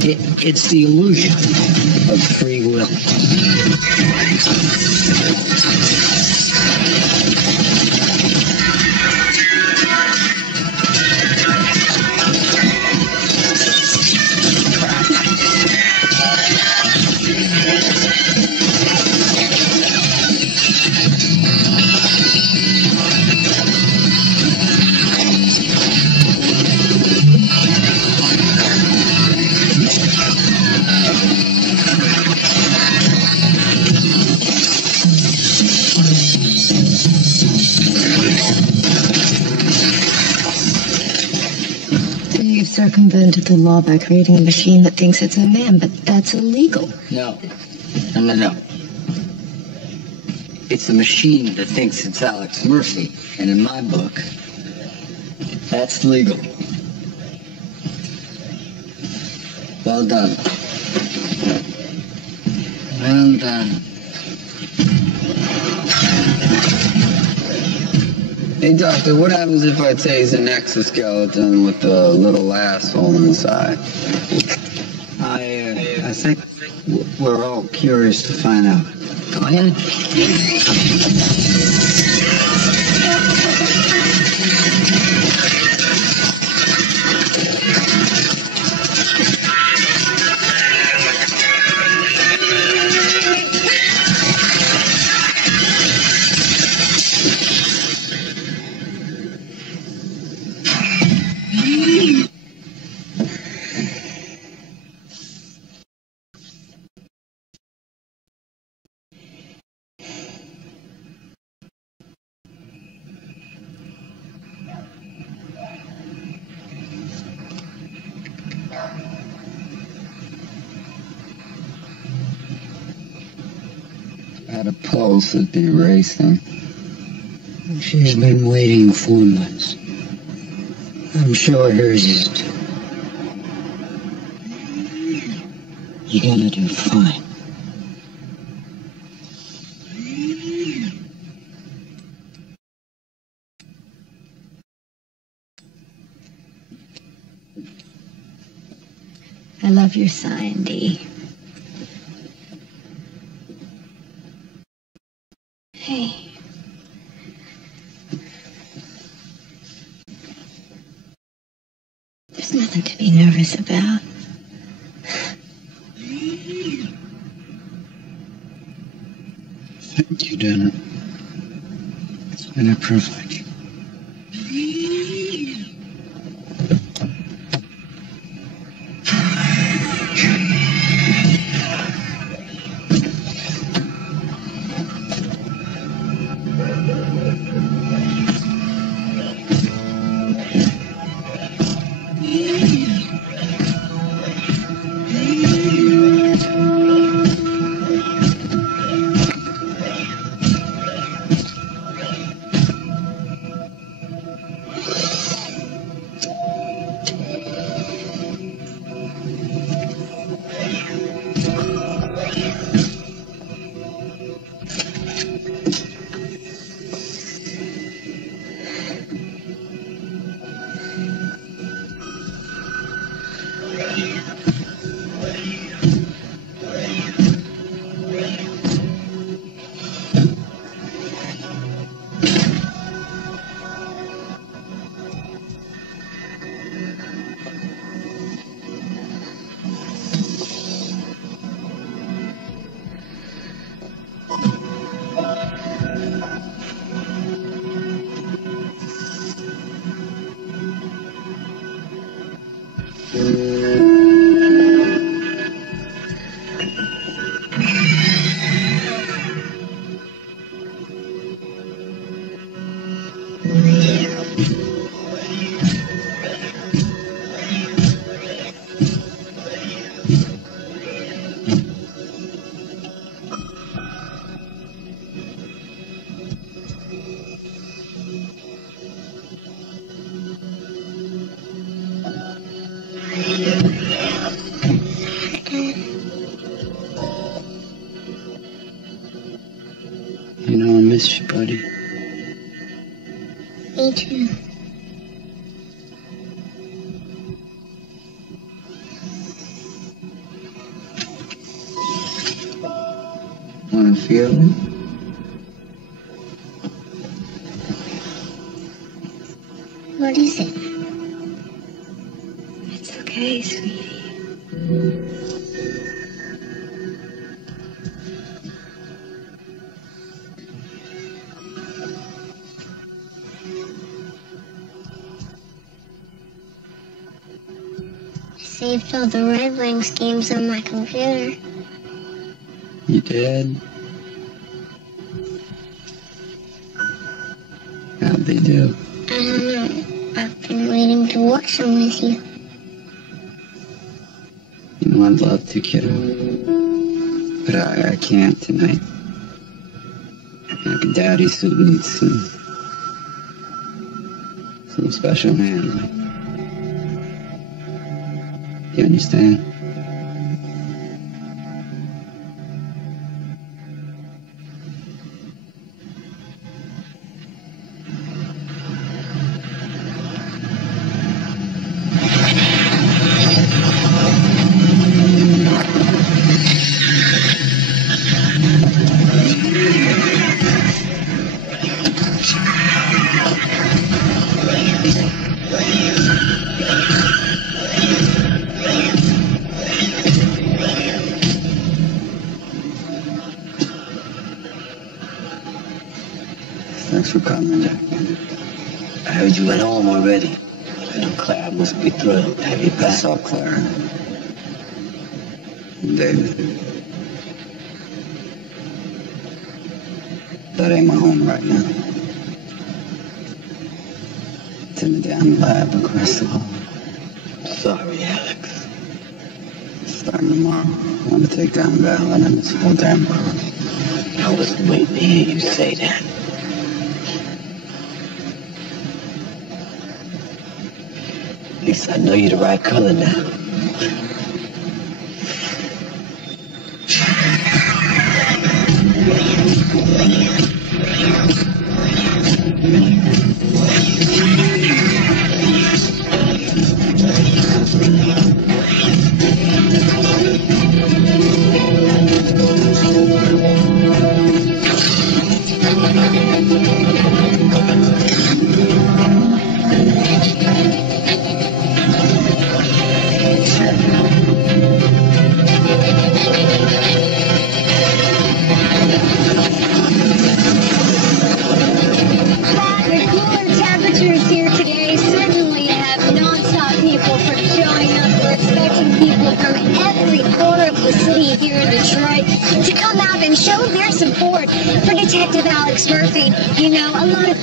It's the illusion of free will. Circumvented the law by creating a machine that thinks it's a man, but that's illegal. No. It's a machine that thinks it's Alex Murphy, and in my book, that's legal. Well done. Well done. Hey, Doctor, what happens if I tase an exoskeleton with a little asshole inside? I think we're all curious to find out. Go ahead. Had a pulse that'd be racing. She's been waiting 4 months. I'm sure hers is too. You're gonna do fine. I love your sign, Dee. Hey. There's nothing to be nervous about. Thank you, Denner. It's been a privilege. You know, I miss you, buddy. Me too. Wanna feel it? What is it? It's okay, sweetie. I saved all the Red Wings games on my computer. You did? How'd they do? I don't know. I've been waiting to watch them with you. You know, I'd love to, kiddo. But I can't tonight. Like a daddy suit needs some special handling. You understand? Thanks for coming, Jack. I heard you went home already. Clara must be thrilled to have you I back. saw Clara. David. That ain't my home right now. It's in the damn lab across the hall. Sorry, Alex. Starting tomorrow, I want to take down Val and this whole damn world. I wasn't waiting to hear you say that. At least I know you're the right color now.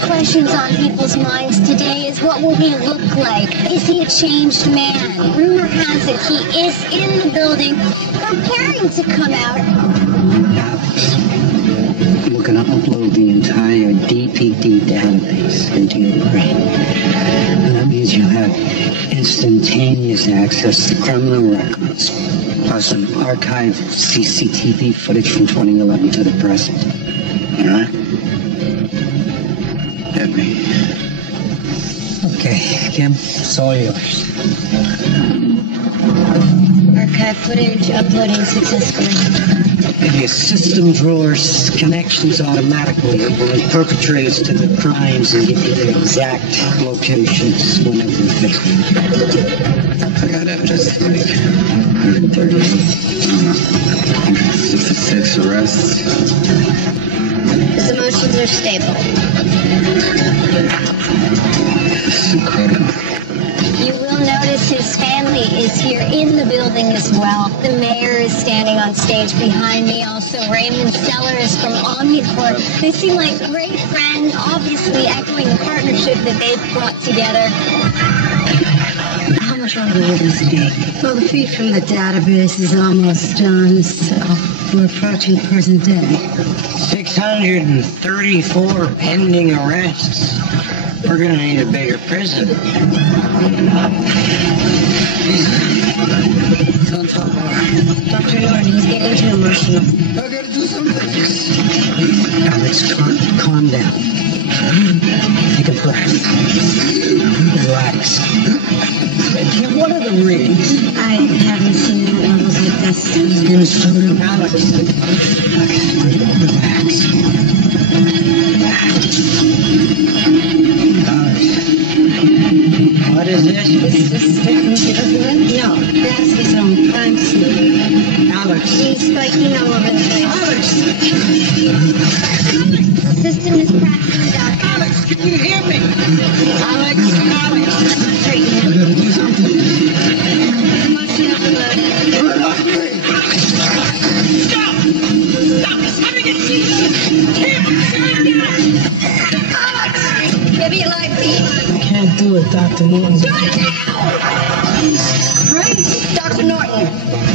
Questions on people's minds today is, what will he look like? Is he a changed man? Rumor has it he is in the building preparing to come out. We're going to upload the entire DPD database into your brain. And that means you'll have instantaneous access to criminal records, plus some archived CCTV footage from 2011 to the present. All right? Hit me. Okay, Kim, it's all yours. Archive footage uploading successfully. If your system draws connections automatically, it will perpetrate us to the crimes and give you their exact locations whenever you fit. I got evidence like 130, 166 arrests. His emotions are stable. This is incredible. You will notice his family is here in the building as well. The mayor is standing on stage behind me. Also, Raymond Sellers from Omnicorp. They seem like great friends, obviously echoing the partnership that they've brought together. How much longer will this take? Well, the feed from the database is almost done, so we're approaching present day. 634 pending arrests. We're gonna need a bigger prison. Dr. Norton, he's getting too emotional. I gotta do something. Alex, calm down. Take a breath. Relax. Kim, what are the readings? I haven't seen the levels like this. And so do Alex. Relax. What is this? Is this the computer good? No, that's his own crime scene. Alex. He's spiking all over the place. Alex! The system is crashing, Doc. Alex, can you hear me? Alex! Alex! Straighten I gotta do something. Emotion overloaded. Stop! Stop! It's having a seizure! Kim! Alex! Give me a light, please. Can't do it, Dr. Norton. Do it now! Right. Dr. Norton.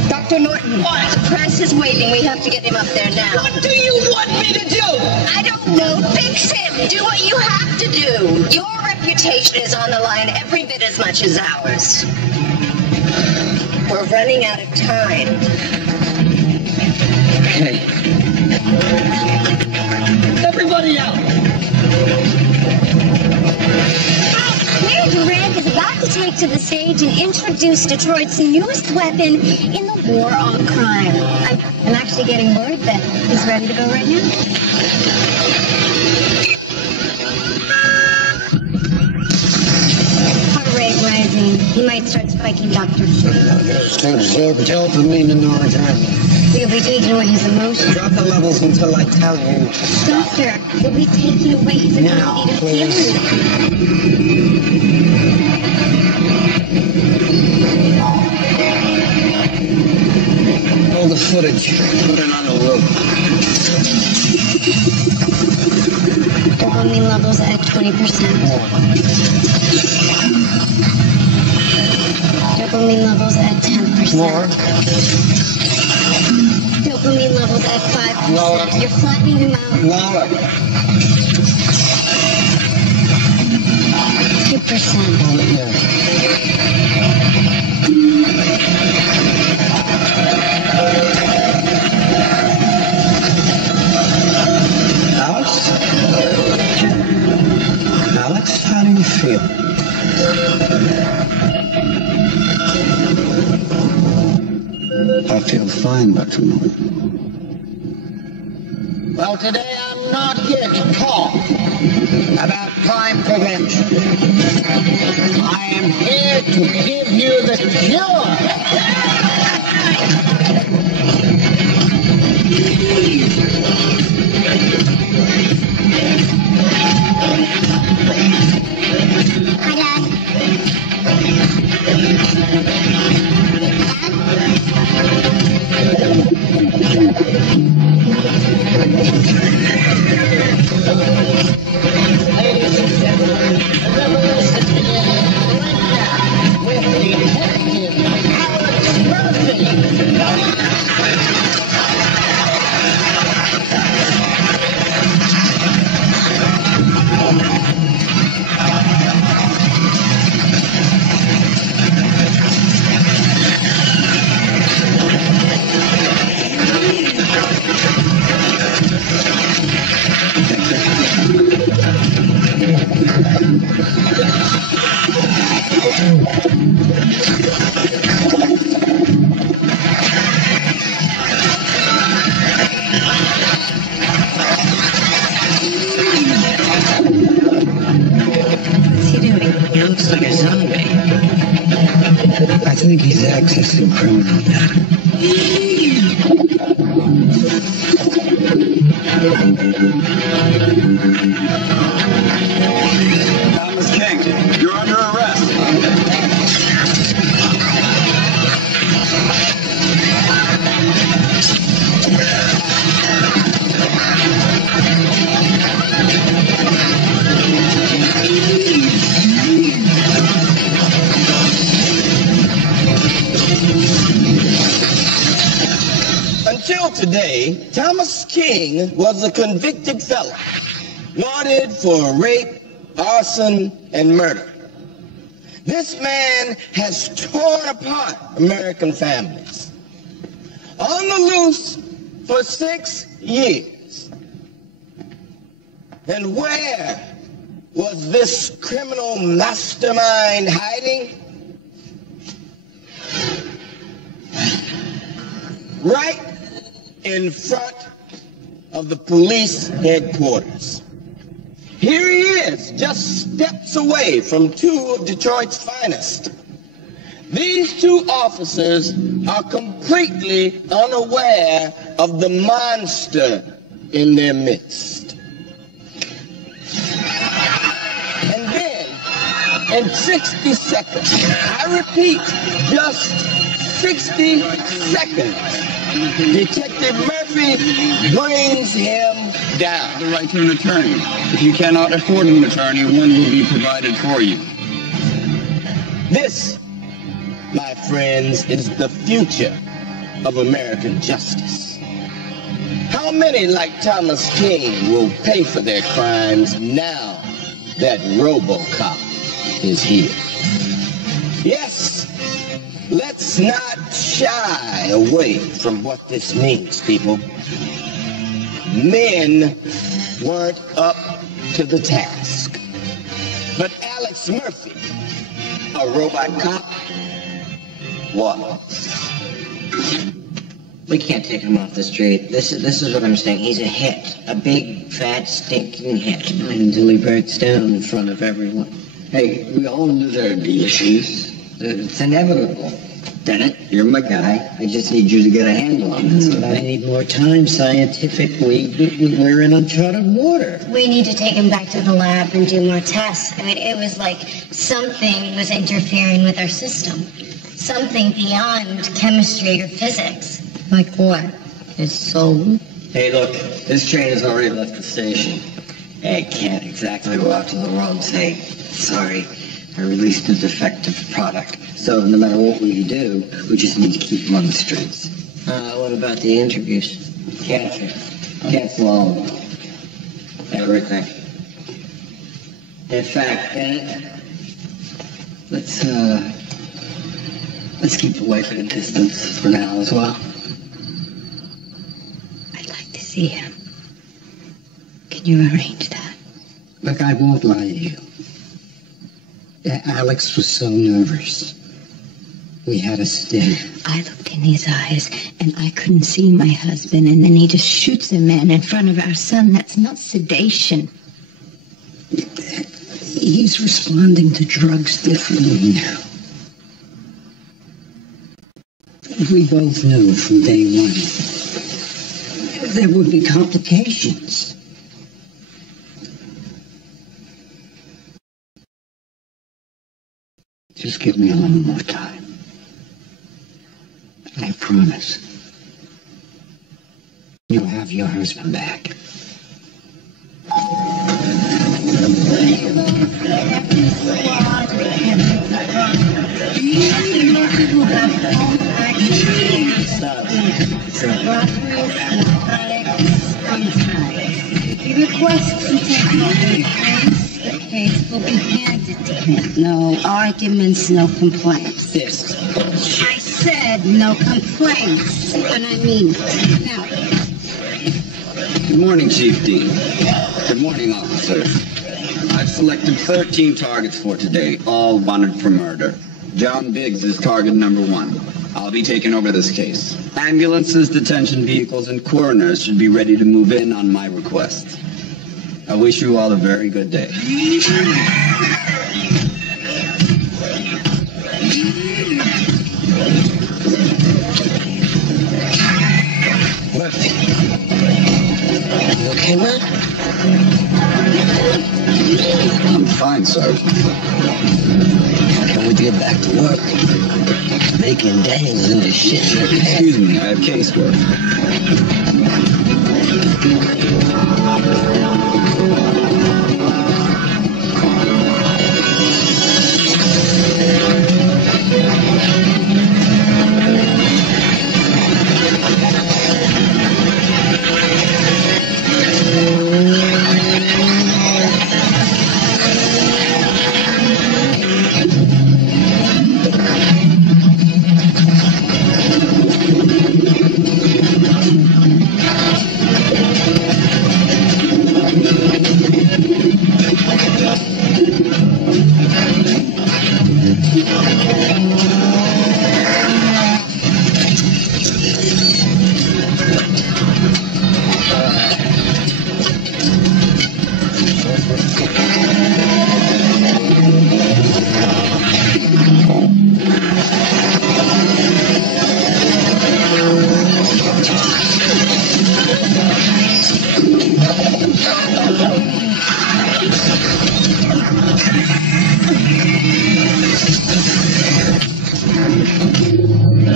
Dr. Norton. What? The press is waiting. We have to get him up there now. What do you want me to do? I don't know. Fix him. Do what you have to do. Your reputation is on the line every bit as much as ours. We're running out of time. Okay. Everybody out! Mayor Durant is about to take to the stage and introduce Detroit's newest weapon in the war on crime. I'm actually getting word that he's ready to go right now. Heart rate rising. He might start spiking, Doctor. Absorb dopamine in our adrenaline. We'll be taking away his emotions. Drop the levels until I tell you. Doctor, we'll be taking away his Now, ability to please. Roll the footage. Put it on the loop. Dopamine levels at 20%. Dopamine levels at 10%. More. Dopamine dopamine levels at 5%. Lower. You're flattening them out. Lower. 2%. Alex, how do you feel? I feel fine, Dr. Moore. Well, today I'm not here to talk about crime prevention. I am here to give you the cure. Hi, Dad. Ladies and gentlemen, a revolution begins right now with Detective Alex Murphy. What's he doing? He looks like a zombie. I think he's accessing criminal data. Thomas King, you're under arrest. Until today, Thomas King was a convicted felon, wanted for rape, arson, and murder. This man has torn apart American families. On the loose for 6 years. And where was this criminal mastermind hiding? Right in front of the police headquarters. Here he is, just steps away from two of Detroit's finest. These two officers are completely unaware of the monster in their midst. And then, in 60 seconds, I repeat, just 60 seconds, Detective Murphy brings him down. The right to an attorney. If you cannot afford an attorney, one will be provided for you. This, my friends, is the future of American justice. How many like Thomas King will pay for their crimes now that RoboCop is here? Yes, let's not shy away from what this means, people. Men weren't up to the task. But Alex Murphy, a robot cop, was. We can't take him off the street. This is what I'm saying. He's a hit. A big, fat, stinking hit. Until he breaks down in front of everyone. Hey, we all knew there'd be issues. It's inevitable. Dennett, you're my guy. I just need you to get a handle on this. But I need more time scientifically. We're in uncharted water. We need to take him back to the lab and do more tests. I mean, it was like something was interfering with our system. Something beyond chemistry or physics. Like what? His soul? Hey, look, this train has already left the station. I can't exactly go out to the road and say, sorry, I released a defective product. So no matter what we do, we just need to keep him on the streets. Well, what about the interviews? Cancel all of them. Everything. In fact, Bennett, let's keep away from the distance for now as well. I'd like to see him. Can you arrange that? Look, I won't lie to you. Alex was so nervous. We had a stint. I looked in his eyes, and I couldn't see my husband, and then he just shoots a man in front of our son. That's not sedation. He's responding to drugs differently now. We both knew from day one there would be complications. Just give me a little more time. I promise. You'll have your husband back. He requests to take over the case will be handed to him. No arguments, no complaints. Yes. I said no complaints, and I mean it. Now, Good morning, Chief Dean. Good morning, officer. I've selected 13 targets for today, all wanted for murder. John Biggs is target number 1. I'll be taking over this case. Ambulances, detention vehicles, and coroners should be ready to move in on my request. I wish you all a very good day. Murphy. You okay, man? I'm fine, Sergeant. Can we get back to work? Making dames in this shit. Excuse me, I have casework.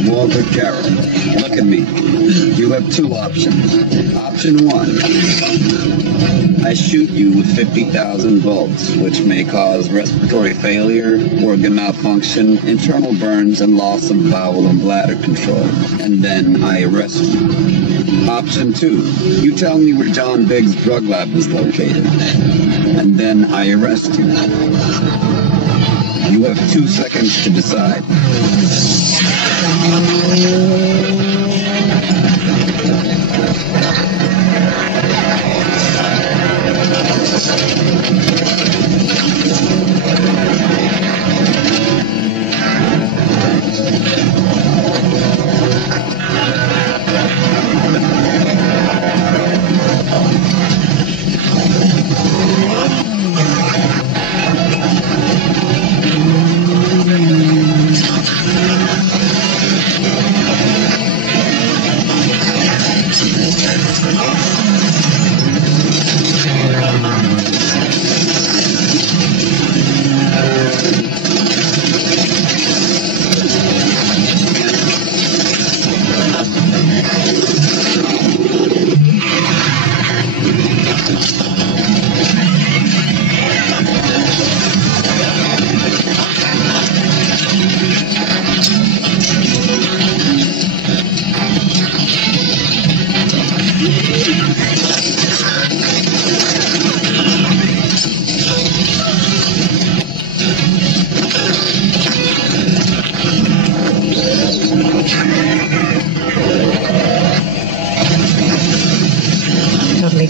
Walter Carroll, look at me. You have 2 options. Option 1, I shoot you with 50,000 volts, which may cause respiratory failure, organ malfunction, internal burns, and loss of bowel and bladder control. And then I arrest you. Option 2, you tell me where John Biggs' drug lab is located. And then I arrest you. You have 2 seconds to decide.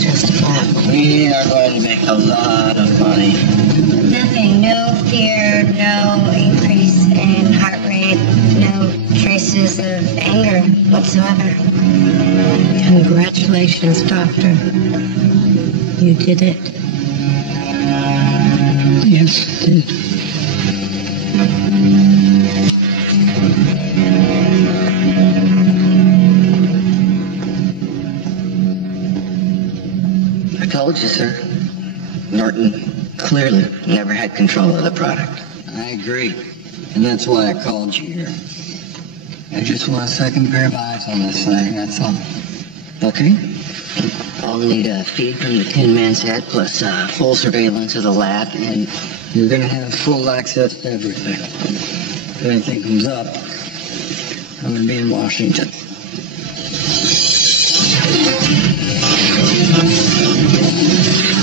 justifiable. We are going to make a lot of money. Nothing. No fear, no increase in heart rate, no traces of anger whatsoever. Congratulations, Doctor. You did it. Yes, I did. I told you, sir. Norton clearly never had control of the product. I agree. And that's why I called you here. I just want a second pair of eyes on this thing, that's all. Okay. I'll need a feed from the Tin Man's head, plus full surveillance of the lab, and You're going to have full access to everything. If anything comes up, I'm going to be in Washington.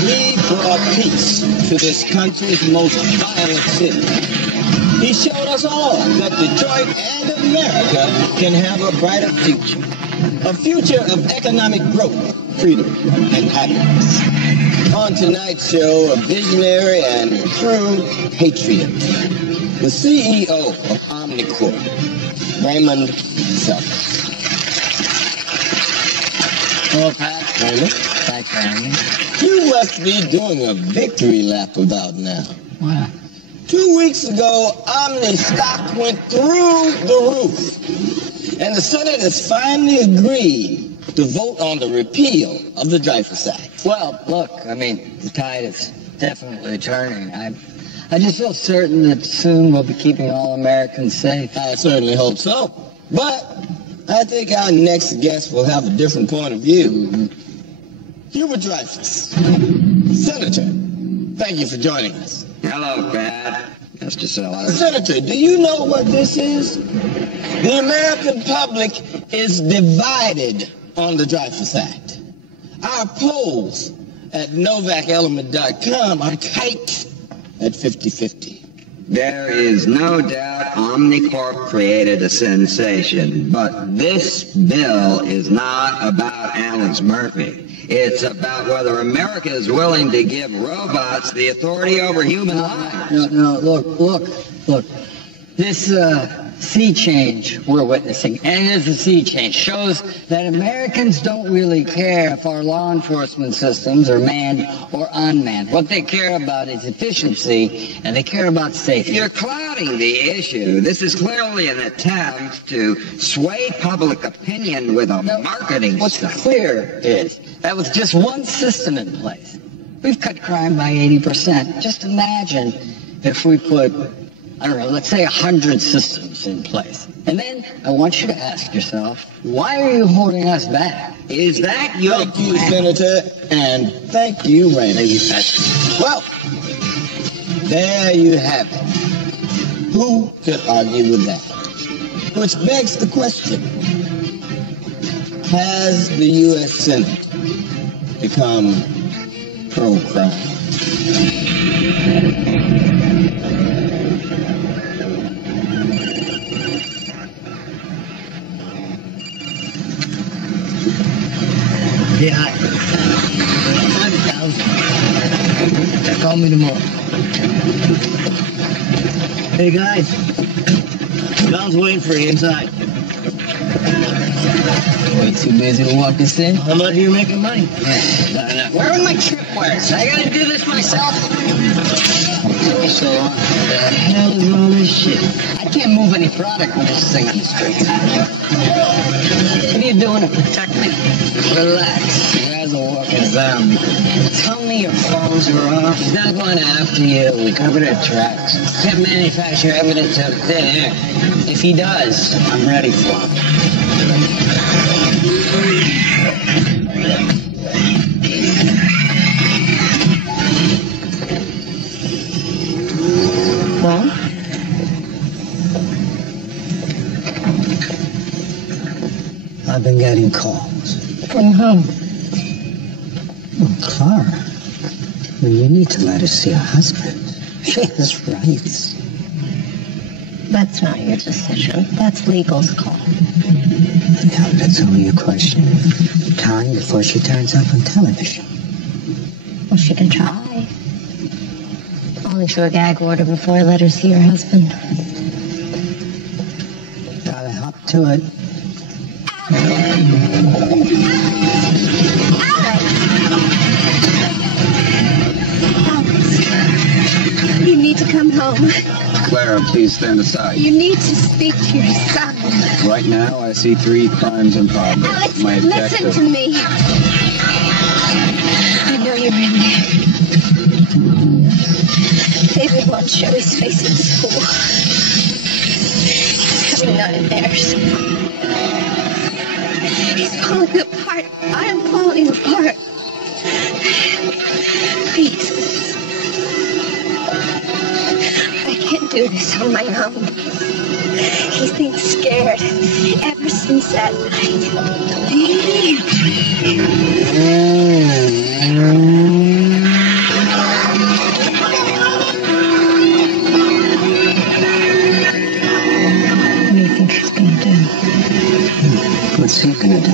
He brought peace to this country's most violent city. He showed us all that Detroit and America can have a brighter future. A future of economic growth, freedom, and happiness. On tonight's show, a visionary and true patriot. The CEO of Omnicorp, Raymond Self. Hello, Pat. Raymond? Thanks for having me. You must be doing a victory lap about now. Wow. 2 weeks ago, Omni stock went through the roof. And the Senate has finally agreed to vote on the repeal of the Dreyfus Act. Well, look, I mean, the tide is definitely turning. I just feel certain that soon we'll be keeping all Americans safe. I certainly hope so. But I think our next guest will have a different point of view. Hubert Dreyfus, Senator, thank you for joining us. Hello, Pat. Mr. Sellers. Senator, do you know what this is? The American public is divided on the Dreyfus Act. Our polls at NovacElement.com are tight at 50-50. There is no doubt Omnicorp created a sensation, but this bill is not about Alex Murphy. It's about whether America is willing to give robots the authority over human lives. No, look. This sea change we're witnessing, and it is a sea change, shows that Americans don't really care if our law enforcement systems are manned or unmanned. What they care about is efficiency, and they care about safety. You're clouding the issue. This is clearly an attempt to sway public opinion with a marketing What's stunt. clear is that with just one system in place, we've cut crime by 80%. Just imagine if we put, I don't know, let's say 100 systems in place. And then I want you to ask yourself, why are you holding us back? Is that your Thank you, Senator, and thank you, Raymond. Well, there you have it. Who could argue with that? Which begs the question, has the U.S. Senate become pro-crime? Yeah, I'm down. Call me tomorrow. Hey, guys. John's waiting for you inside. Way too busy to walk this in? I'm out here making money. Yeah. Where are my tripwires? I gotta do this myself? So, what the hell is all this shit? I can't move any product with this thing on the street. What are you doing to protect me? Relax. You guys are walking around. Tell me your phones are off. He's not going after you. We covered our tracks. Can't manufacture evidence out of thin air. If he does, I'm ready for him. Well? I've been getting calls. From whom? Oh, Clara. Well, you need to let her see her husband. She has rights. That's not your decision. That's legal's call. No, that's only a question of time before she turns up on television. Well, she can try. I'll issue a gag order before I let her see her husband. Gotta hop to it. You need to come home. Clara, please stand aside. You need to speak to your son. Right now, I see 3 crimes in progress. Alex, My objective... listen to me. I know you're in there. David won't show his face in school. He's having none of theirs. He's falling apart. I'm falling apart. Please. I can't do this on my own. He's been scared ever since that night. What do you think she's gonna do? What's he gonna do?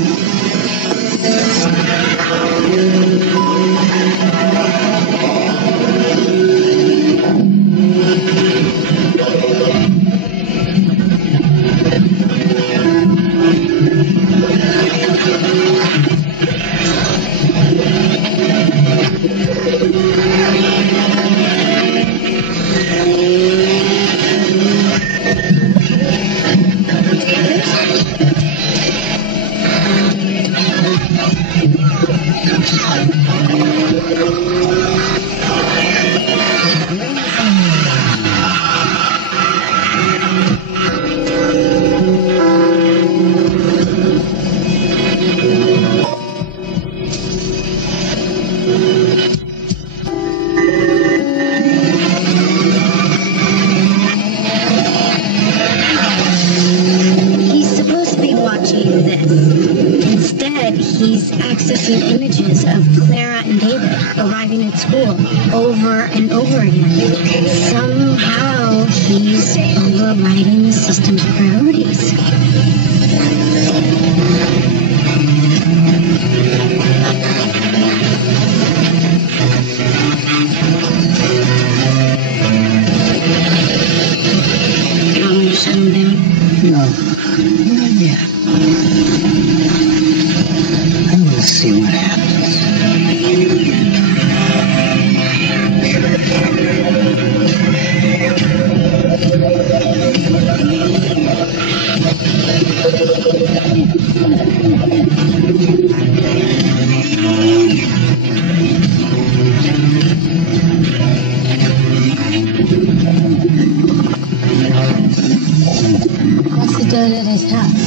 He's accessing images of Clara and David arriving at school over and over again. Somehow he's overriding the system's priorities. You want me to shut him down? No, not yet. I want to see what happens. What's he doing at his house?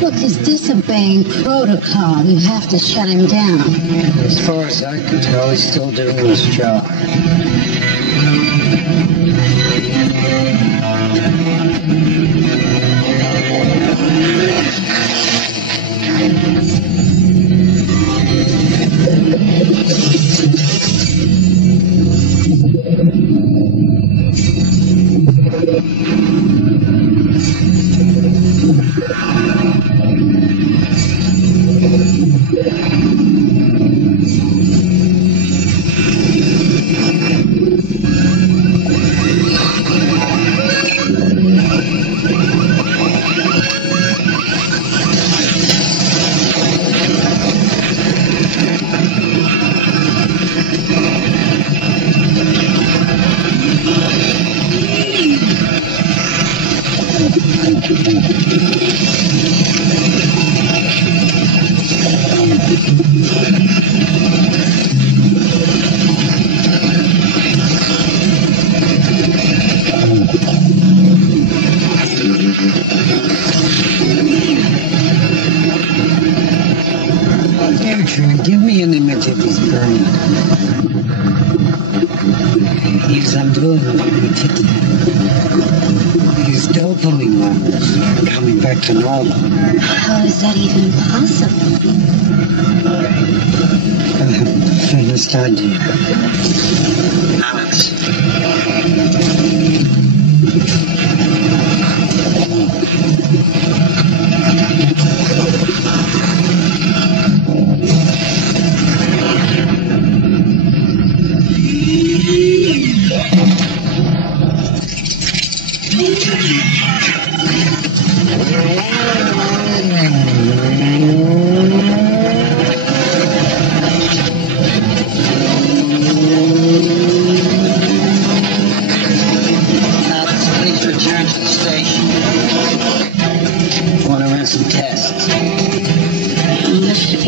Look, he's disobeying protocol. You have to shut him down. As far as I can tell, he's still doing his job. Give me an image of his brain. He's undoing the ticket. His dopamine levels are coming back to normal. How is that even possible? I have the faintest idea. Alex.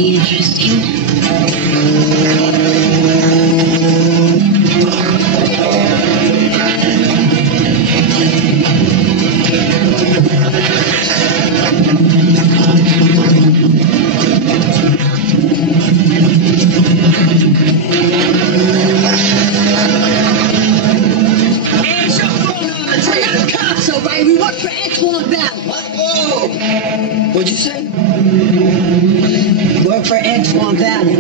be interesting. We work for Antoine Valley. What? Whoa! What'd you say? Work for Antoine Valley.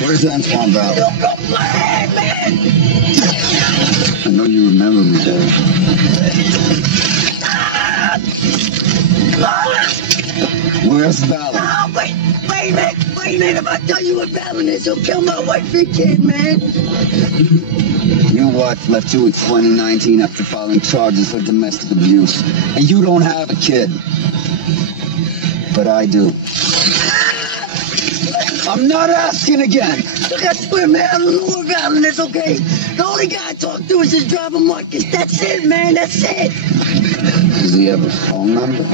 Where's Antoine Valley? Don't go flying, man! I know you remember me, Dave. Where's Valley? Oh, wait a minute. If I tell you what Valley is, he'll kill my wife and kid, man. Your wife left you in 2019 after filing charges for domestic abuse. And you don't have a kid. But I do. I'm not asking again. Look, I swear, man, I don't know where Valley is, okay? The only guy I talk to is his driver, Marcus. That's it, man. That's it. Does he have a phone number?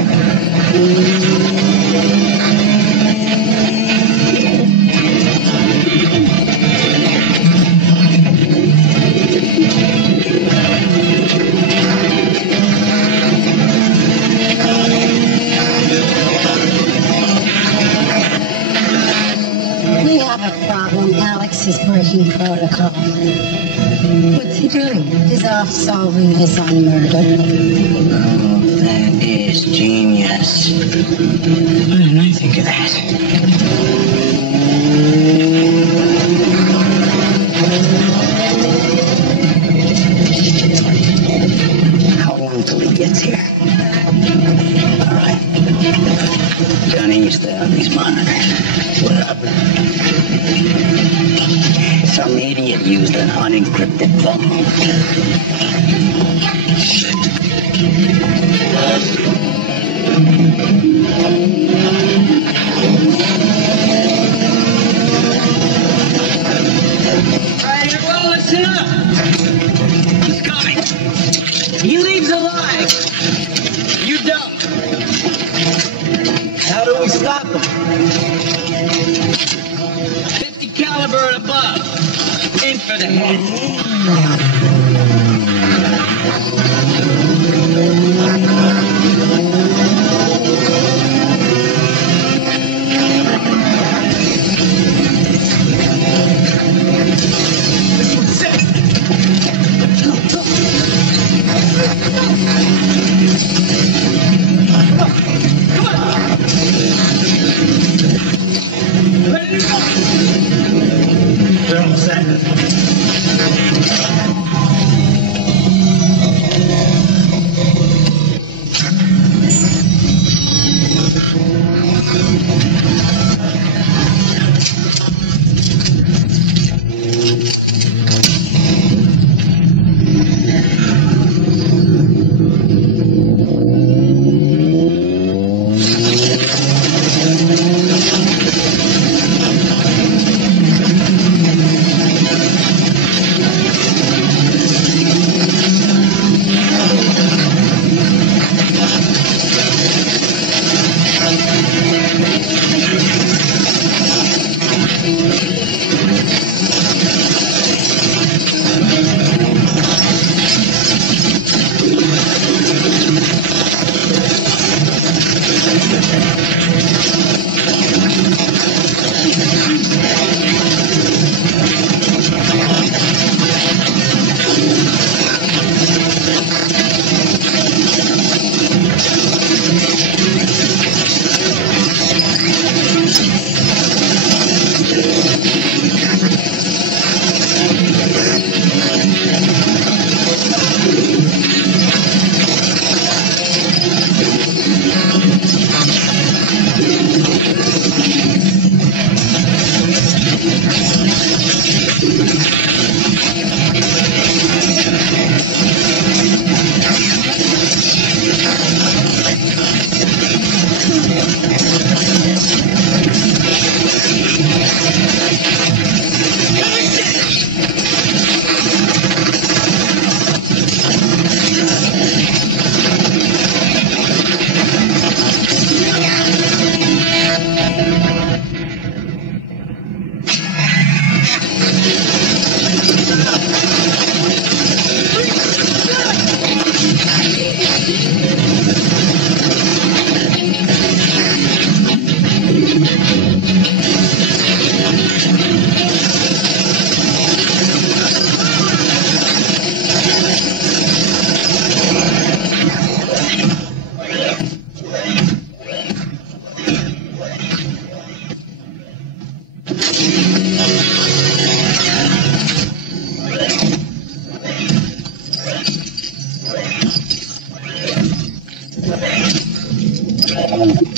We have a problem. Alex is breaking protocol. What's he doing? He's off solving his own murder. Oh, that is genius. Why didn't I think of that? How long till he gets here? All right. Johnny, you stay on these monitors. What happened? Some idiot used an unencrypted phone. Alright, everyone, listen up. He's coming. He leaves alive. You don't. How do we stop him? 50 caliber and above. In for the head. They're all set.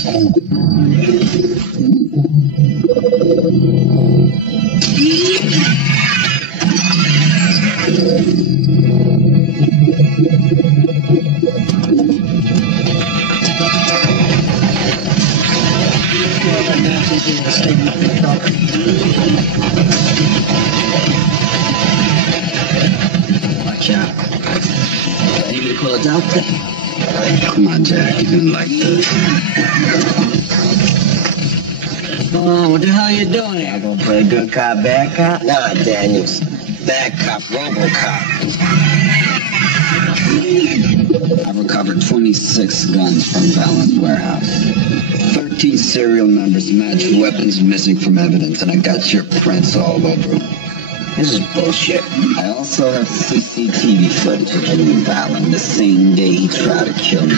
Watch out. Need me to call a doctor? Come on, Jack. You're gonna like this. Oh, what the hell are you doing here? I'm gonna play good cop, bad cop? Nah, Daniels. Bad cop, RoboCop. I've recovered 26 guns from Fallon's warehouse. 13 serial numbers matched weapons missing from evidence, and I got your prints all over them. This is bullshit. I also have CCTV footage of you and Fallon the same day he tried to kill me.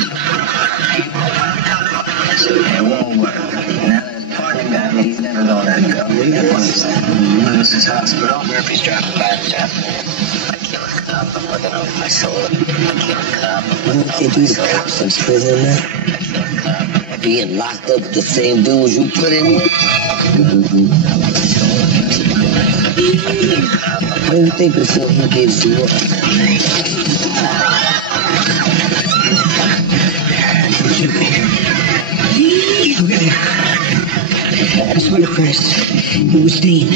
It won't work. Now that his partner got me, he's never gonna let go. We got one of Lewis's hospital. Murphy's driving by the job. I kill a cop. I'm working on my soul. I kill a cop. What do they do to cops in prison, man? I kill a cop. Being locked up with the same dudes you put in there? I didn't think of something against you. I swear to Christ, it was Dean.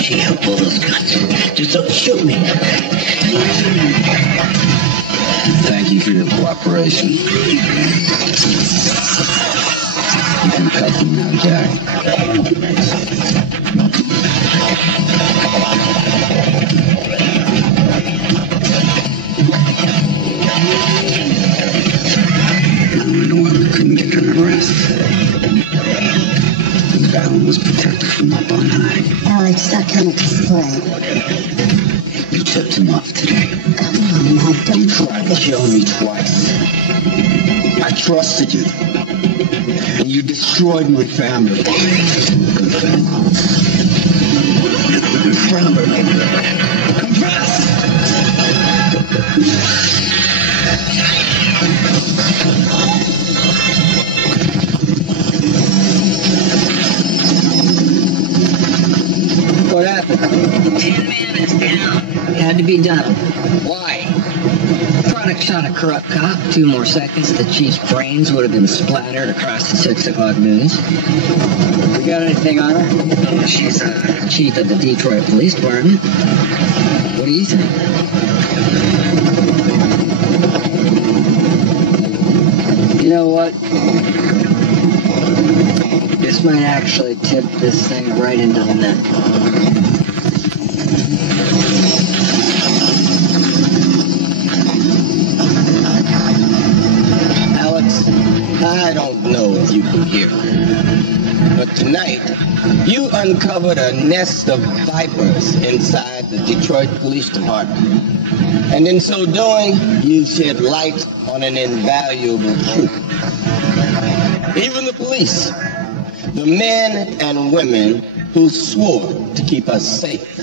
She held all those guns. Just don't shoot me. Thank you for your cooperation. You can cut them now, Jack. Now we know why we couldn't get an arrest. Fallon was protected from up on high. Alex, I can explain. You tipped him off today. Come on, now, don't Tried to kill me twice. I trusted you. And you destroyed my family. Good family. Good family. Confess! What happened? 10 minutes down. It had to be done. Why? Product shot a corrupt cop. 2 more seconds, the chief's brains would have been splattered across the 6 o'clock news. We got anything on her? She's the chief of the Detroit Police Department. What do you think? You know what? This might actually tip this thing right into the net. Alex, I don't know if you can hear me, but tonight you uncovered a nest of vipers inside the Detroit Police Department. And in so doing, you shed light on an invaluable truth. Even the police, the men and women who swore to keep us safe,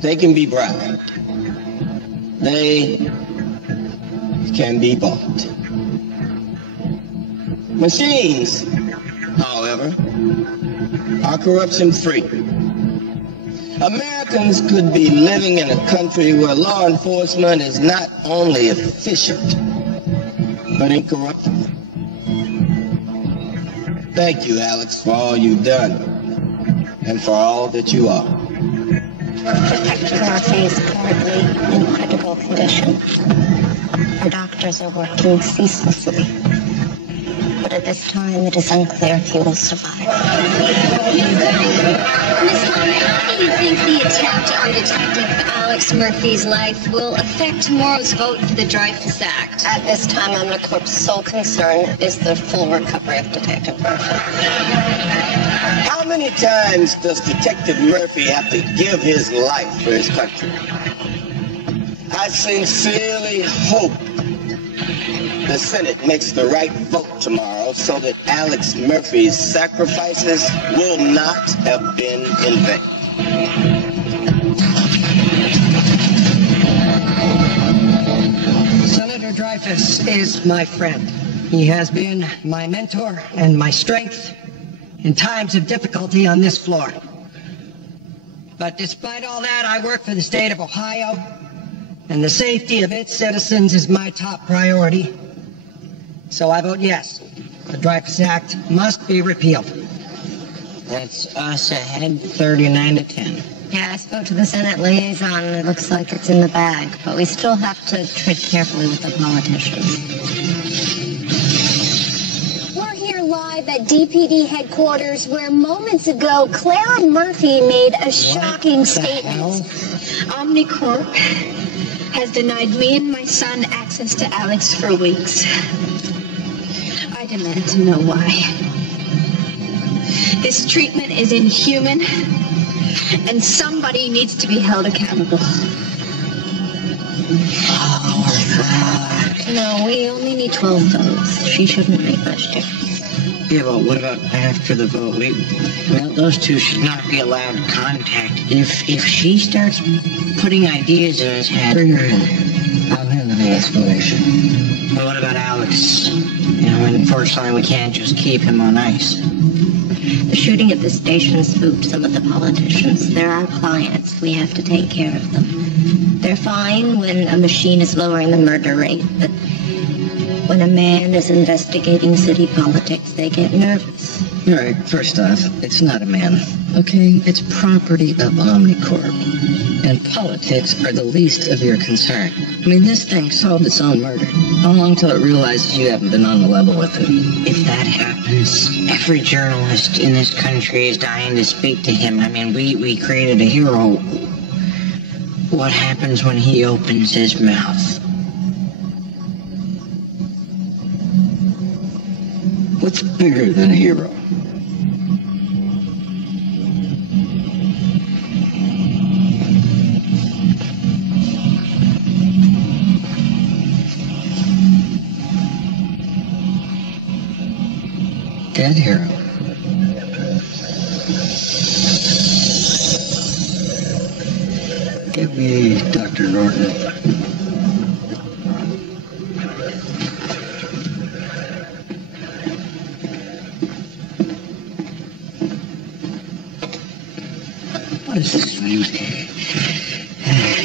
they can be bribed. They can be bought. Machines, however, are corruption-free. Americans could be living in a country where law enforcement is not only efficient, but incorruptible. Thank you, Alex, for all you've done, and for all that you are. Detective Murphy is currently in critical condition. Our doctors are working ceaselessly. But at this time, it is unclear if he will survive. Miss Holmes, how do you think the attempt on Detective Alex Murphy's life will affect tomorrow's vote for the Dreyfus Act? At this time, Omnicorp's sole concern is the full recovery of Detective Murphy. How many times does Detective Murphy have to give his life for his country? I sincerely hope the Senate makes the right vote tomorrow so that Alex Murphy's sacrifices will not have been in vain. Senator Dreyfus is my friend. He has been my mentor and my strength in times of difficulty on this floor. But despite all that, I work for the state of Ohio, and the safety of its citizens is my top priority. So I vote yes. The Dreyfus Act must be repealed. That's us ahead 39-10. Yeah, I spoke to the Senate liaison. It looks like it's in the bag, but we still have to tread carefully with the politicians. We're here live at DPD headquarters where moments ago Clara Murphy made a shocking statement. Omnicorp has denied me and my son access to Alex for weeks. I demand to know why. This treatment is inhuman, and somebody needs to be held accountable. No, we only need 12 votes. She shouldn't make much difference. Yeah, but what about after the vote? Well, those two should not be allowed contact. If she starts putting ideas in his head... Bring her in. I'll handle the explanation. But what about Alex? You know, unfortunately, we can't just keep him on ice. The shooting at the station spooked some of the politicians. They're our clients. We have to take care of them. They're fine when a machine is lowering the murder rate, but when a man is investigating city politics, they get nervous. All right, first off, it's not a man, okay? It's property of Omnicorp. And politics are the least of your concern. I mean, this thing solved its own murder. How long till it realizes you haven't been on the level with it? If that happens, every journalist in this country is dying to speak to him. I mean, we created a hero. What happens when he opens his mouth? What's bigger than a hero? Dead hero. Give me Dr. Norton. What is this thing?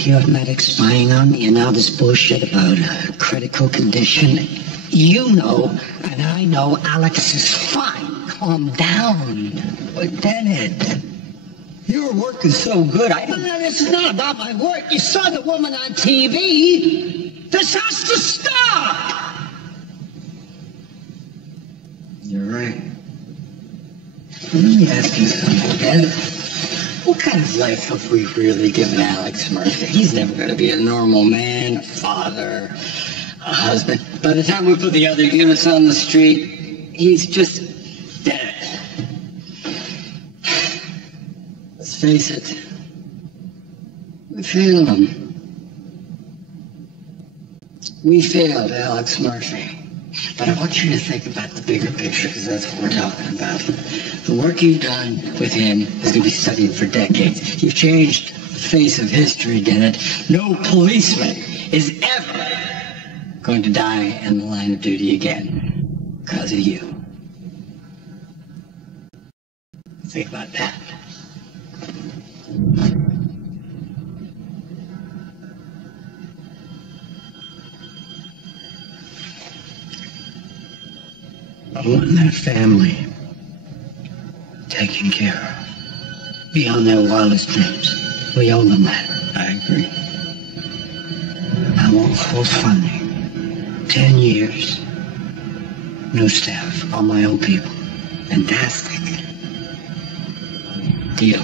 You have medics spying on me, and now this bullshit about a critical condition. You know, and I know Alex is fine. Calm down, Lieutenant. Your work is so good. This is not about my work. You saw the woman on TV. This has to stop. You're right. Let me ask you something, Ed. What kind of life have we really given Alex Murphy? He's never going to be a normal man, a father, a husband. By the time we put the other units on the street, he's just dead. Let's face it. We failed him. We failed Alex Murphy. But I want you to think about the bigger picture, because that's what we're talking about. The work you've done with him is going to be studied for decades. You've changed the face of history, Dennett. No policeman is ever going to die in the line of duty again because of you. Think about that. I want that family taken care of. Beyond their wildest dreams. We owe them that. I agree. I want full funding. 10 years. New staff. All my own people. Fantastic. Deal.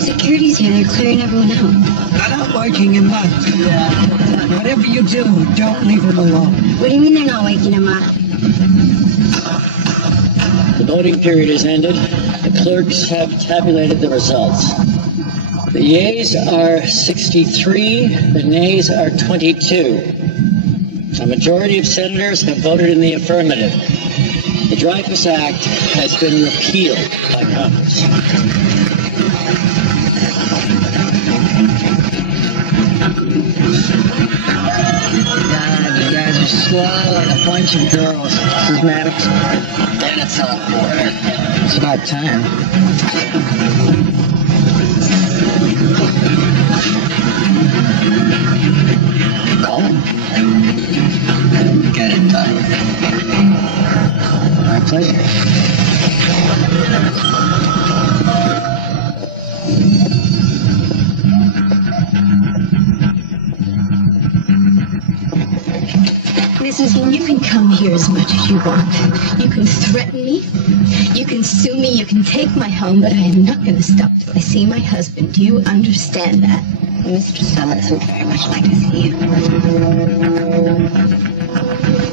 Security's here. They're clearing everyone out. I'm not waking him up. Whatever you do, don't leave him alone. What do you mean they're not waking him up? The voting period has ended. The clerks have tabulated the results. The yeas are 63, the nays are 22. A majority of senators have voted in the affirmative. The Dreyfus Act has been repealed by Congress. God, you guys are slow like a bunch of girls. Mrs. Maddox. They're not so important. It's about time. Call him. Get it done. My pleasure. Mrs. Yin, you can come here as much as you want. You can threaten me. You can sue me. You can take my home, but I am not going to stop till I see my husband. Do you understand that? Mr. Summers would very much like to see you.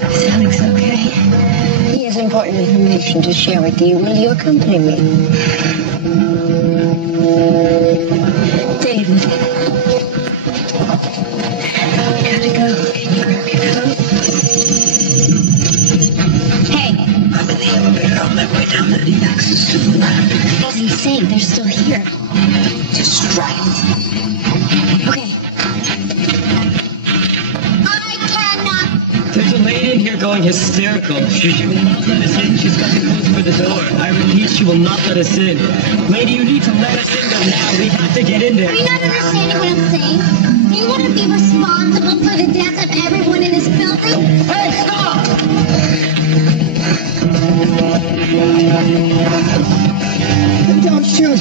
Is Alex okay? He has important information to share with you. Will you accompany me? David. Gotta go. Can you grab your coat? Hey! I'm in the elevator on my way down. I need access to the lab. That's insane. They're still here. Just drive. Okay. I cannot. There's a lady in here going hysterical. She will not let us in. She's got the codes for the door. I repeat, she will not let us in. Lady, you need to let us in there now. We have to get in there. Are you not understanding what I'm saying? Do you want to be responsible for the death of everyone in this building? Hey, stop! Don't shoot.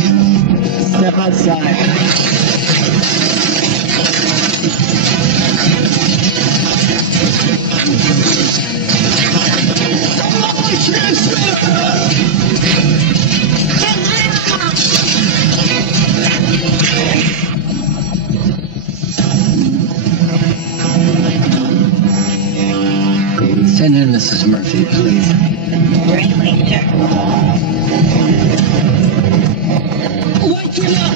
Step outside. Send in Mrs. Murphy, please. Right away, sir. Wake him up!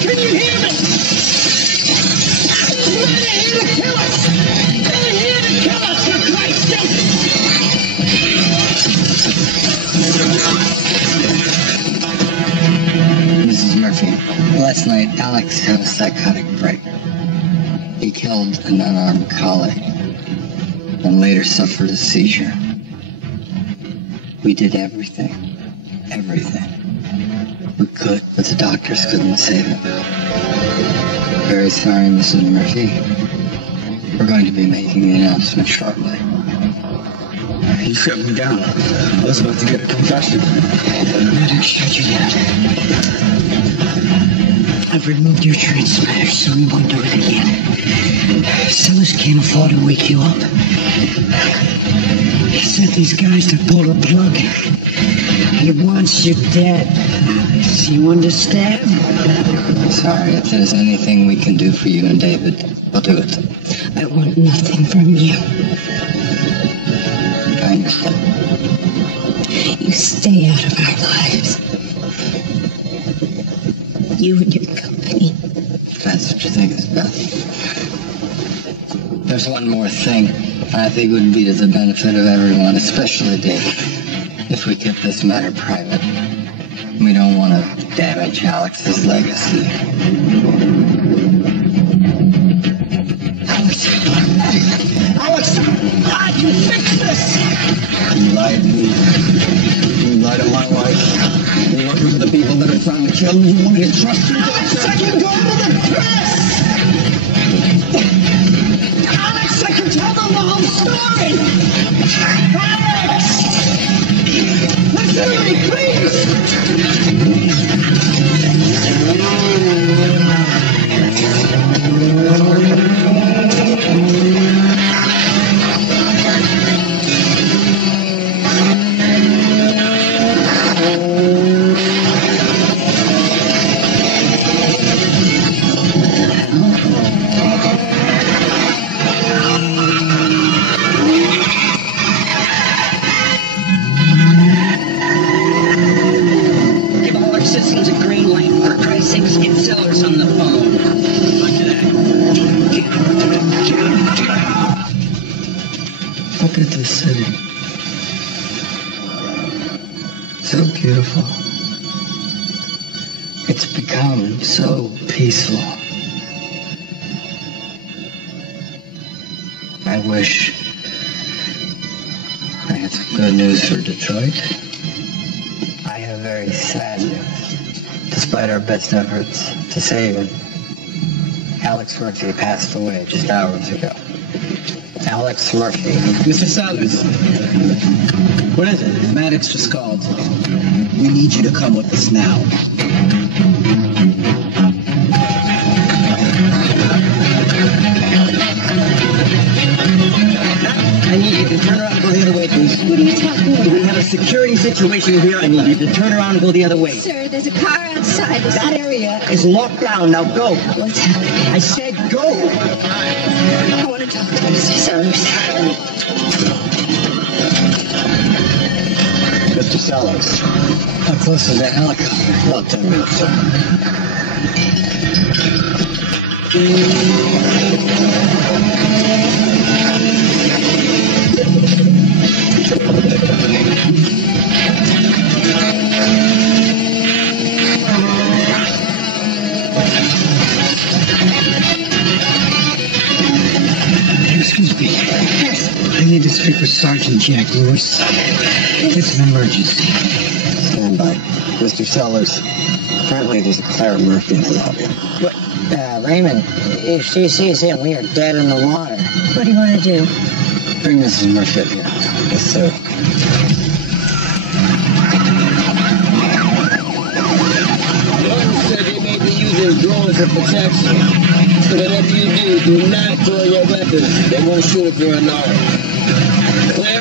Can you hear me? They're here to kill us! They're here to kill us, for Christ's sake! Mrs. Murphy, last night Alex had a psychotic break. He killed an unarmed colleague and later suffered a seizure. We did everything we could, but the doctors couldn't save him. Very sorry, Mrs. Murphy. We're going to be making the announcement shortly. You shut me down. I was about to get a confession. I didn't shut you down. I've removed your transmitter, so we won't do it again. Sellers can't afford to wake you up. He sent these guys to pull the plug. He wants you dead. Do you understand? Sorry, if there's anything we can do for you and David, we'll do it. I want nothing from you. I understand. You stay out of our lives. You and your company. That's what you think is best. There's one more thing I think would be to the benefit of everyone, especially David, if we kept this matter private. We don't want to damage Alex's legacy. Alex, I can fix this! You lied to me. You lied to my wife. You working for the people that are trying to kill me. You wanted to trust me. Alex, I can go to the press! Alex, I can tell them the whole story! Alex! Listen to me, please! beautiful. It's become so peaceful. I wish I had some good news for Detroit. I have very sad news. Despite our best efforts to save him, Alex Murphy passed away just hours ago. Alex Murphy. Mr. Sellers. What is it? Maddox just called. We need you to come with us now. I need you to turn around and go the other way, please. What are you talking about? We have a security situation here. I need you to turn around and go the other way. Sir, there's a car outside. That area is locked down. Now go. What's happening? I said go. I want to talk to Mr. Sellers. Mr. Sellers. How close is that helicopter? About 10 minutes, sir. Excuse me. I need to speak with Sergeant Jack Lewis. It's an emergency. Stand by. Mr. Sellers, apparently there's a Clara Murphy in the lobby. What, Raymond, if she sees him, we are dead in the water. What do you want to do? Bring Mrs. Murphy here. Yes, sir. One said they may be using drones for protection. So whatever you do not throw your weapons. They won't shoot if you're unarmed. Clear?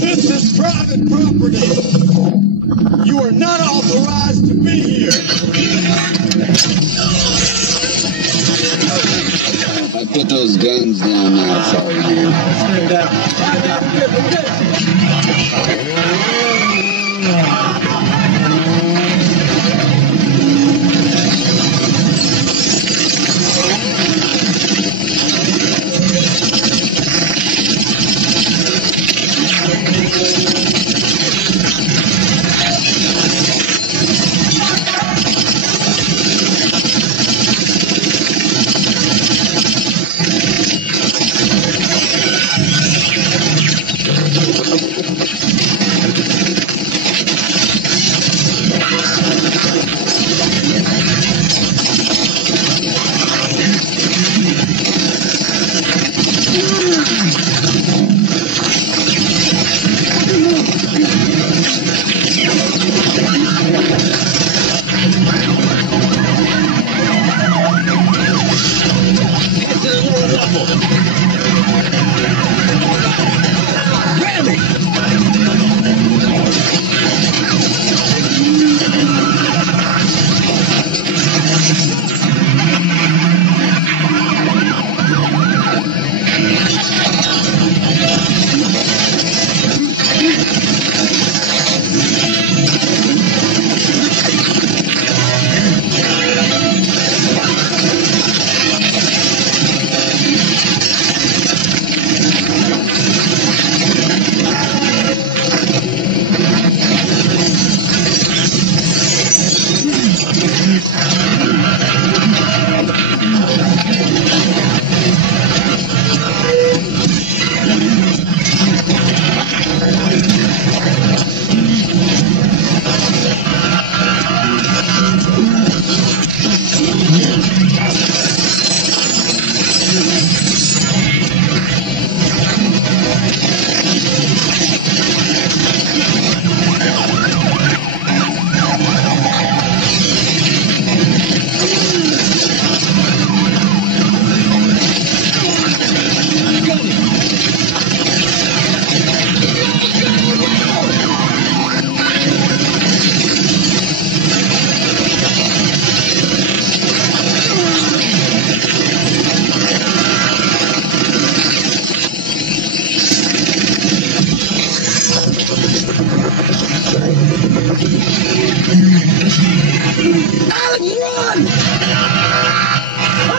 This is private property. You are not authorized to be here. I put those guns down now, Sergeant. Stand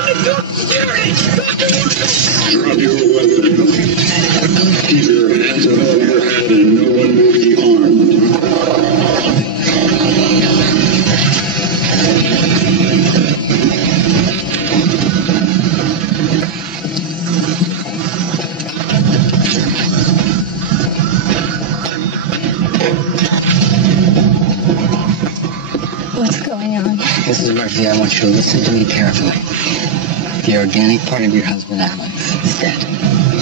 Drop your weapon. Keep your hands above your head and no one will be harmed. What's going on? Mrs. Murphy, I want you to listen to me carefully. The organic part of your husband, Alex, is dead.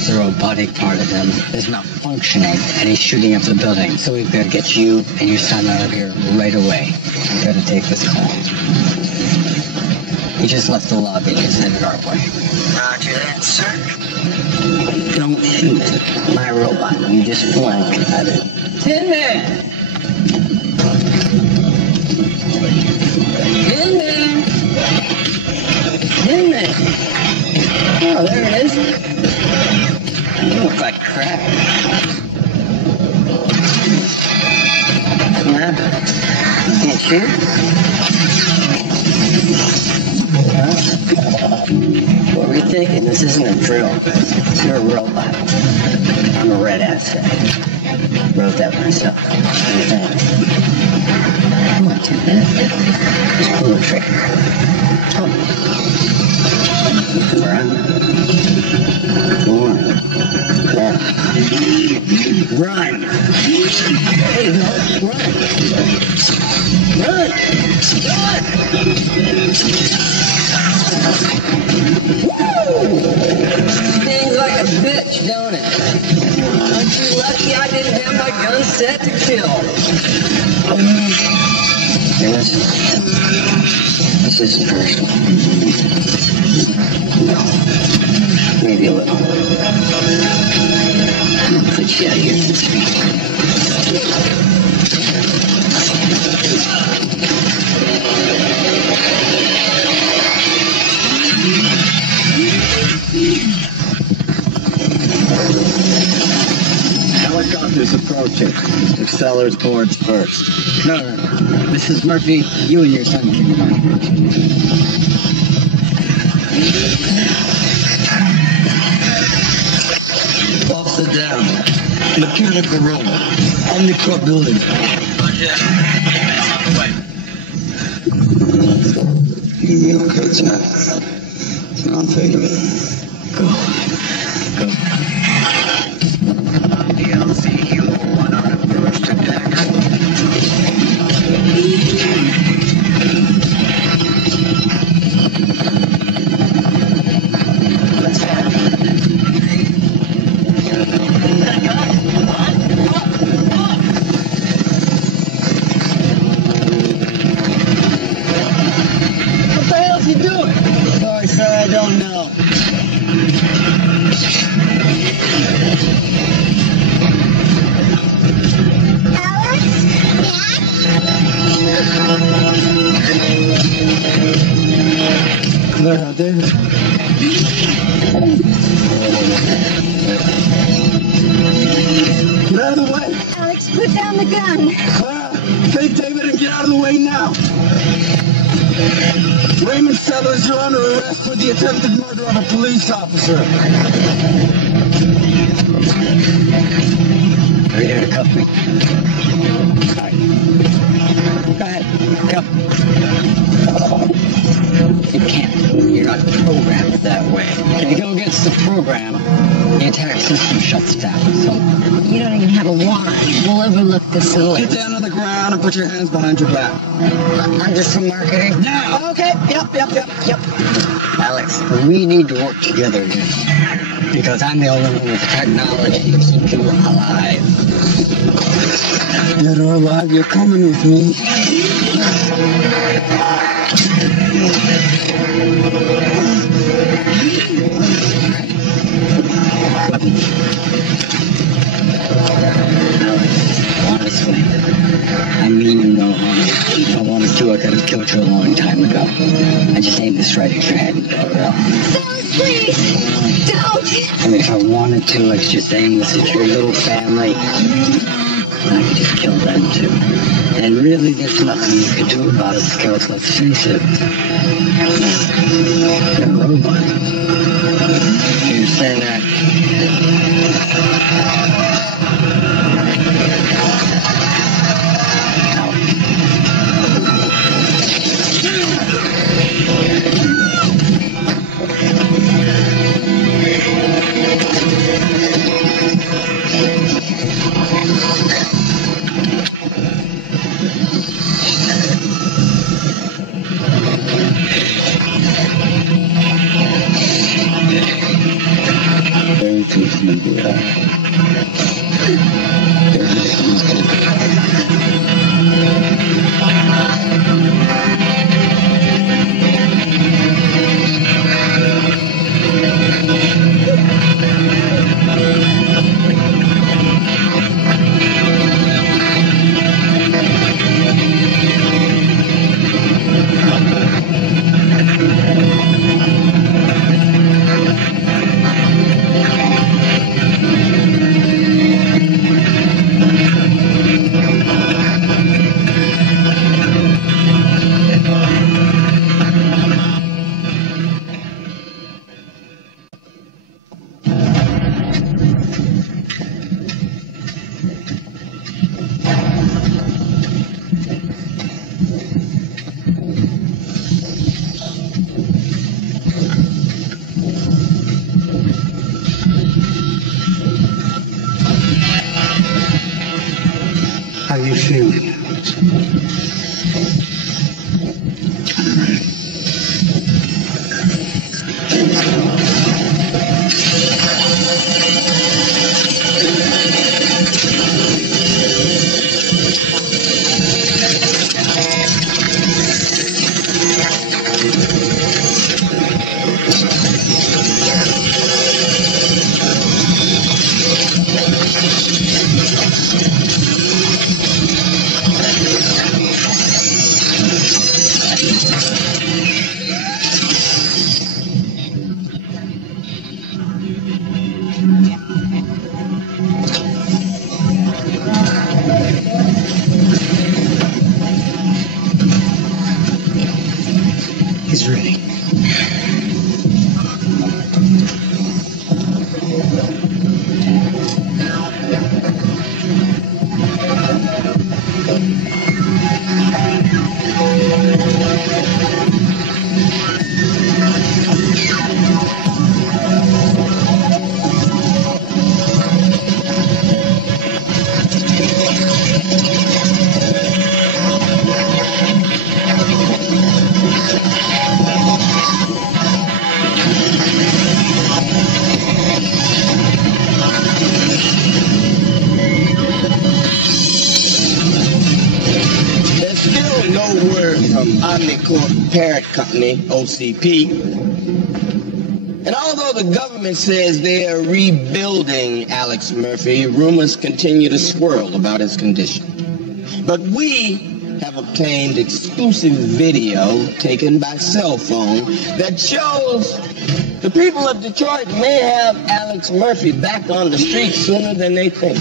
The robotic part of him is not functioning, and he's shooting up the building. So we've got to get you and your son out of here right away. We've got to take this call. He just left the lobby and is headed our way. Roger that, sir. Don't shoot my robot. You just blank at it. Tin Man! Tin Man! Tin Man! Oh, there it is. You look like crap. Nah. Can't shoot? What were you thinking? This isn't a drill. You're a robot. I'm a red asset. Wrote that myself. Come on, Tim. Just pull the trigger. Oh. Run. Go on. Yeah. Run. There you go. Run. Run. Run. Woo! Stings like a bitch, don't it? Aren't you lucky I didn't have my gun set to kill? Hey, listen. This is the first one. No. Maybe a little. I'll put you out of here for this week. Helicopter's approaching. The Sellers boards first. No. Mrs. Murphy, you and your son can come on. Officer down. Mechanical room. Omnicorp building. You'll be okay, Jack. Don't think of it. Go. DLC-U-1 on approach to deck. What the hell's he doing? Sorry, sir, I don't know. Claire, how dare you? Get out of the way! Alex, put down the gun. Clara, take David and get out of the way now! Raymond Sellers, you're under arrest for the attempted murder of a police officer. Are you here to cuff me? All right. Go ahead. Cuff. You can't. You're not programmed that way. If you go against the program, the entire system shuts down. So You don't even have a warrant. We'll overlook this Get later. down on the ground and put your hands behind your back. I'm just from marketing. Now! Okay, yep. Alex, we need to work together here. Because I'm the only one with the technology to keep you alive. Dead or alive, you're coming with me. Honestly, I mean no harm. If I wanted to, I could have killed you a long time ago. I just aimed this right at your head and got it out. Please, don't. I mean, if I wanted to, I could just aim this at your little family. And I could just kill them too. And really, there's nothing you can do about it because, let's face it, they're robots. nobody. You're saying that. Everything's gonna be alright. Everything's gonna be How you feeling? He's ready. Omnicorp parent company, OCP. And although the government says they are rebuilding Alex Murphy, rumors continue to swirl about his condition. But we have obtained exclusive video taken by cell phone that shows the people of Detroit may have Alex Murphy back on the street sooner than they think.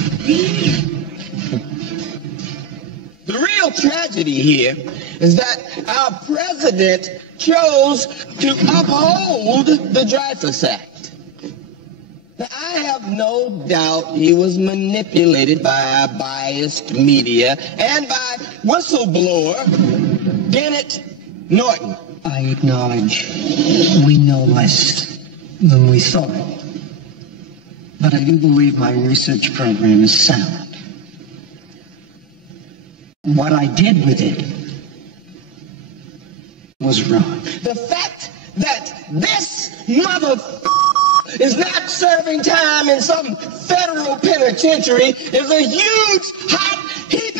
The real tragedy here is that our president chose to uphold the Dreyfus Act. Now, I have no doubt he was manipulated by our biased media and by whistleblower Kenneth Norton. I acknowledge we know less than we thought. But I do believe my research program is sound. What I did with it was wrong. The fact that this is not serving time in some federal penitentiary is a huge, hot, heat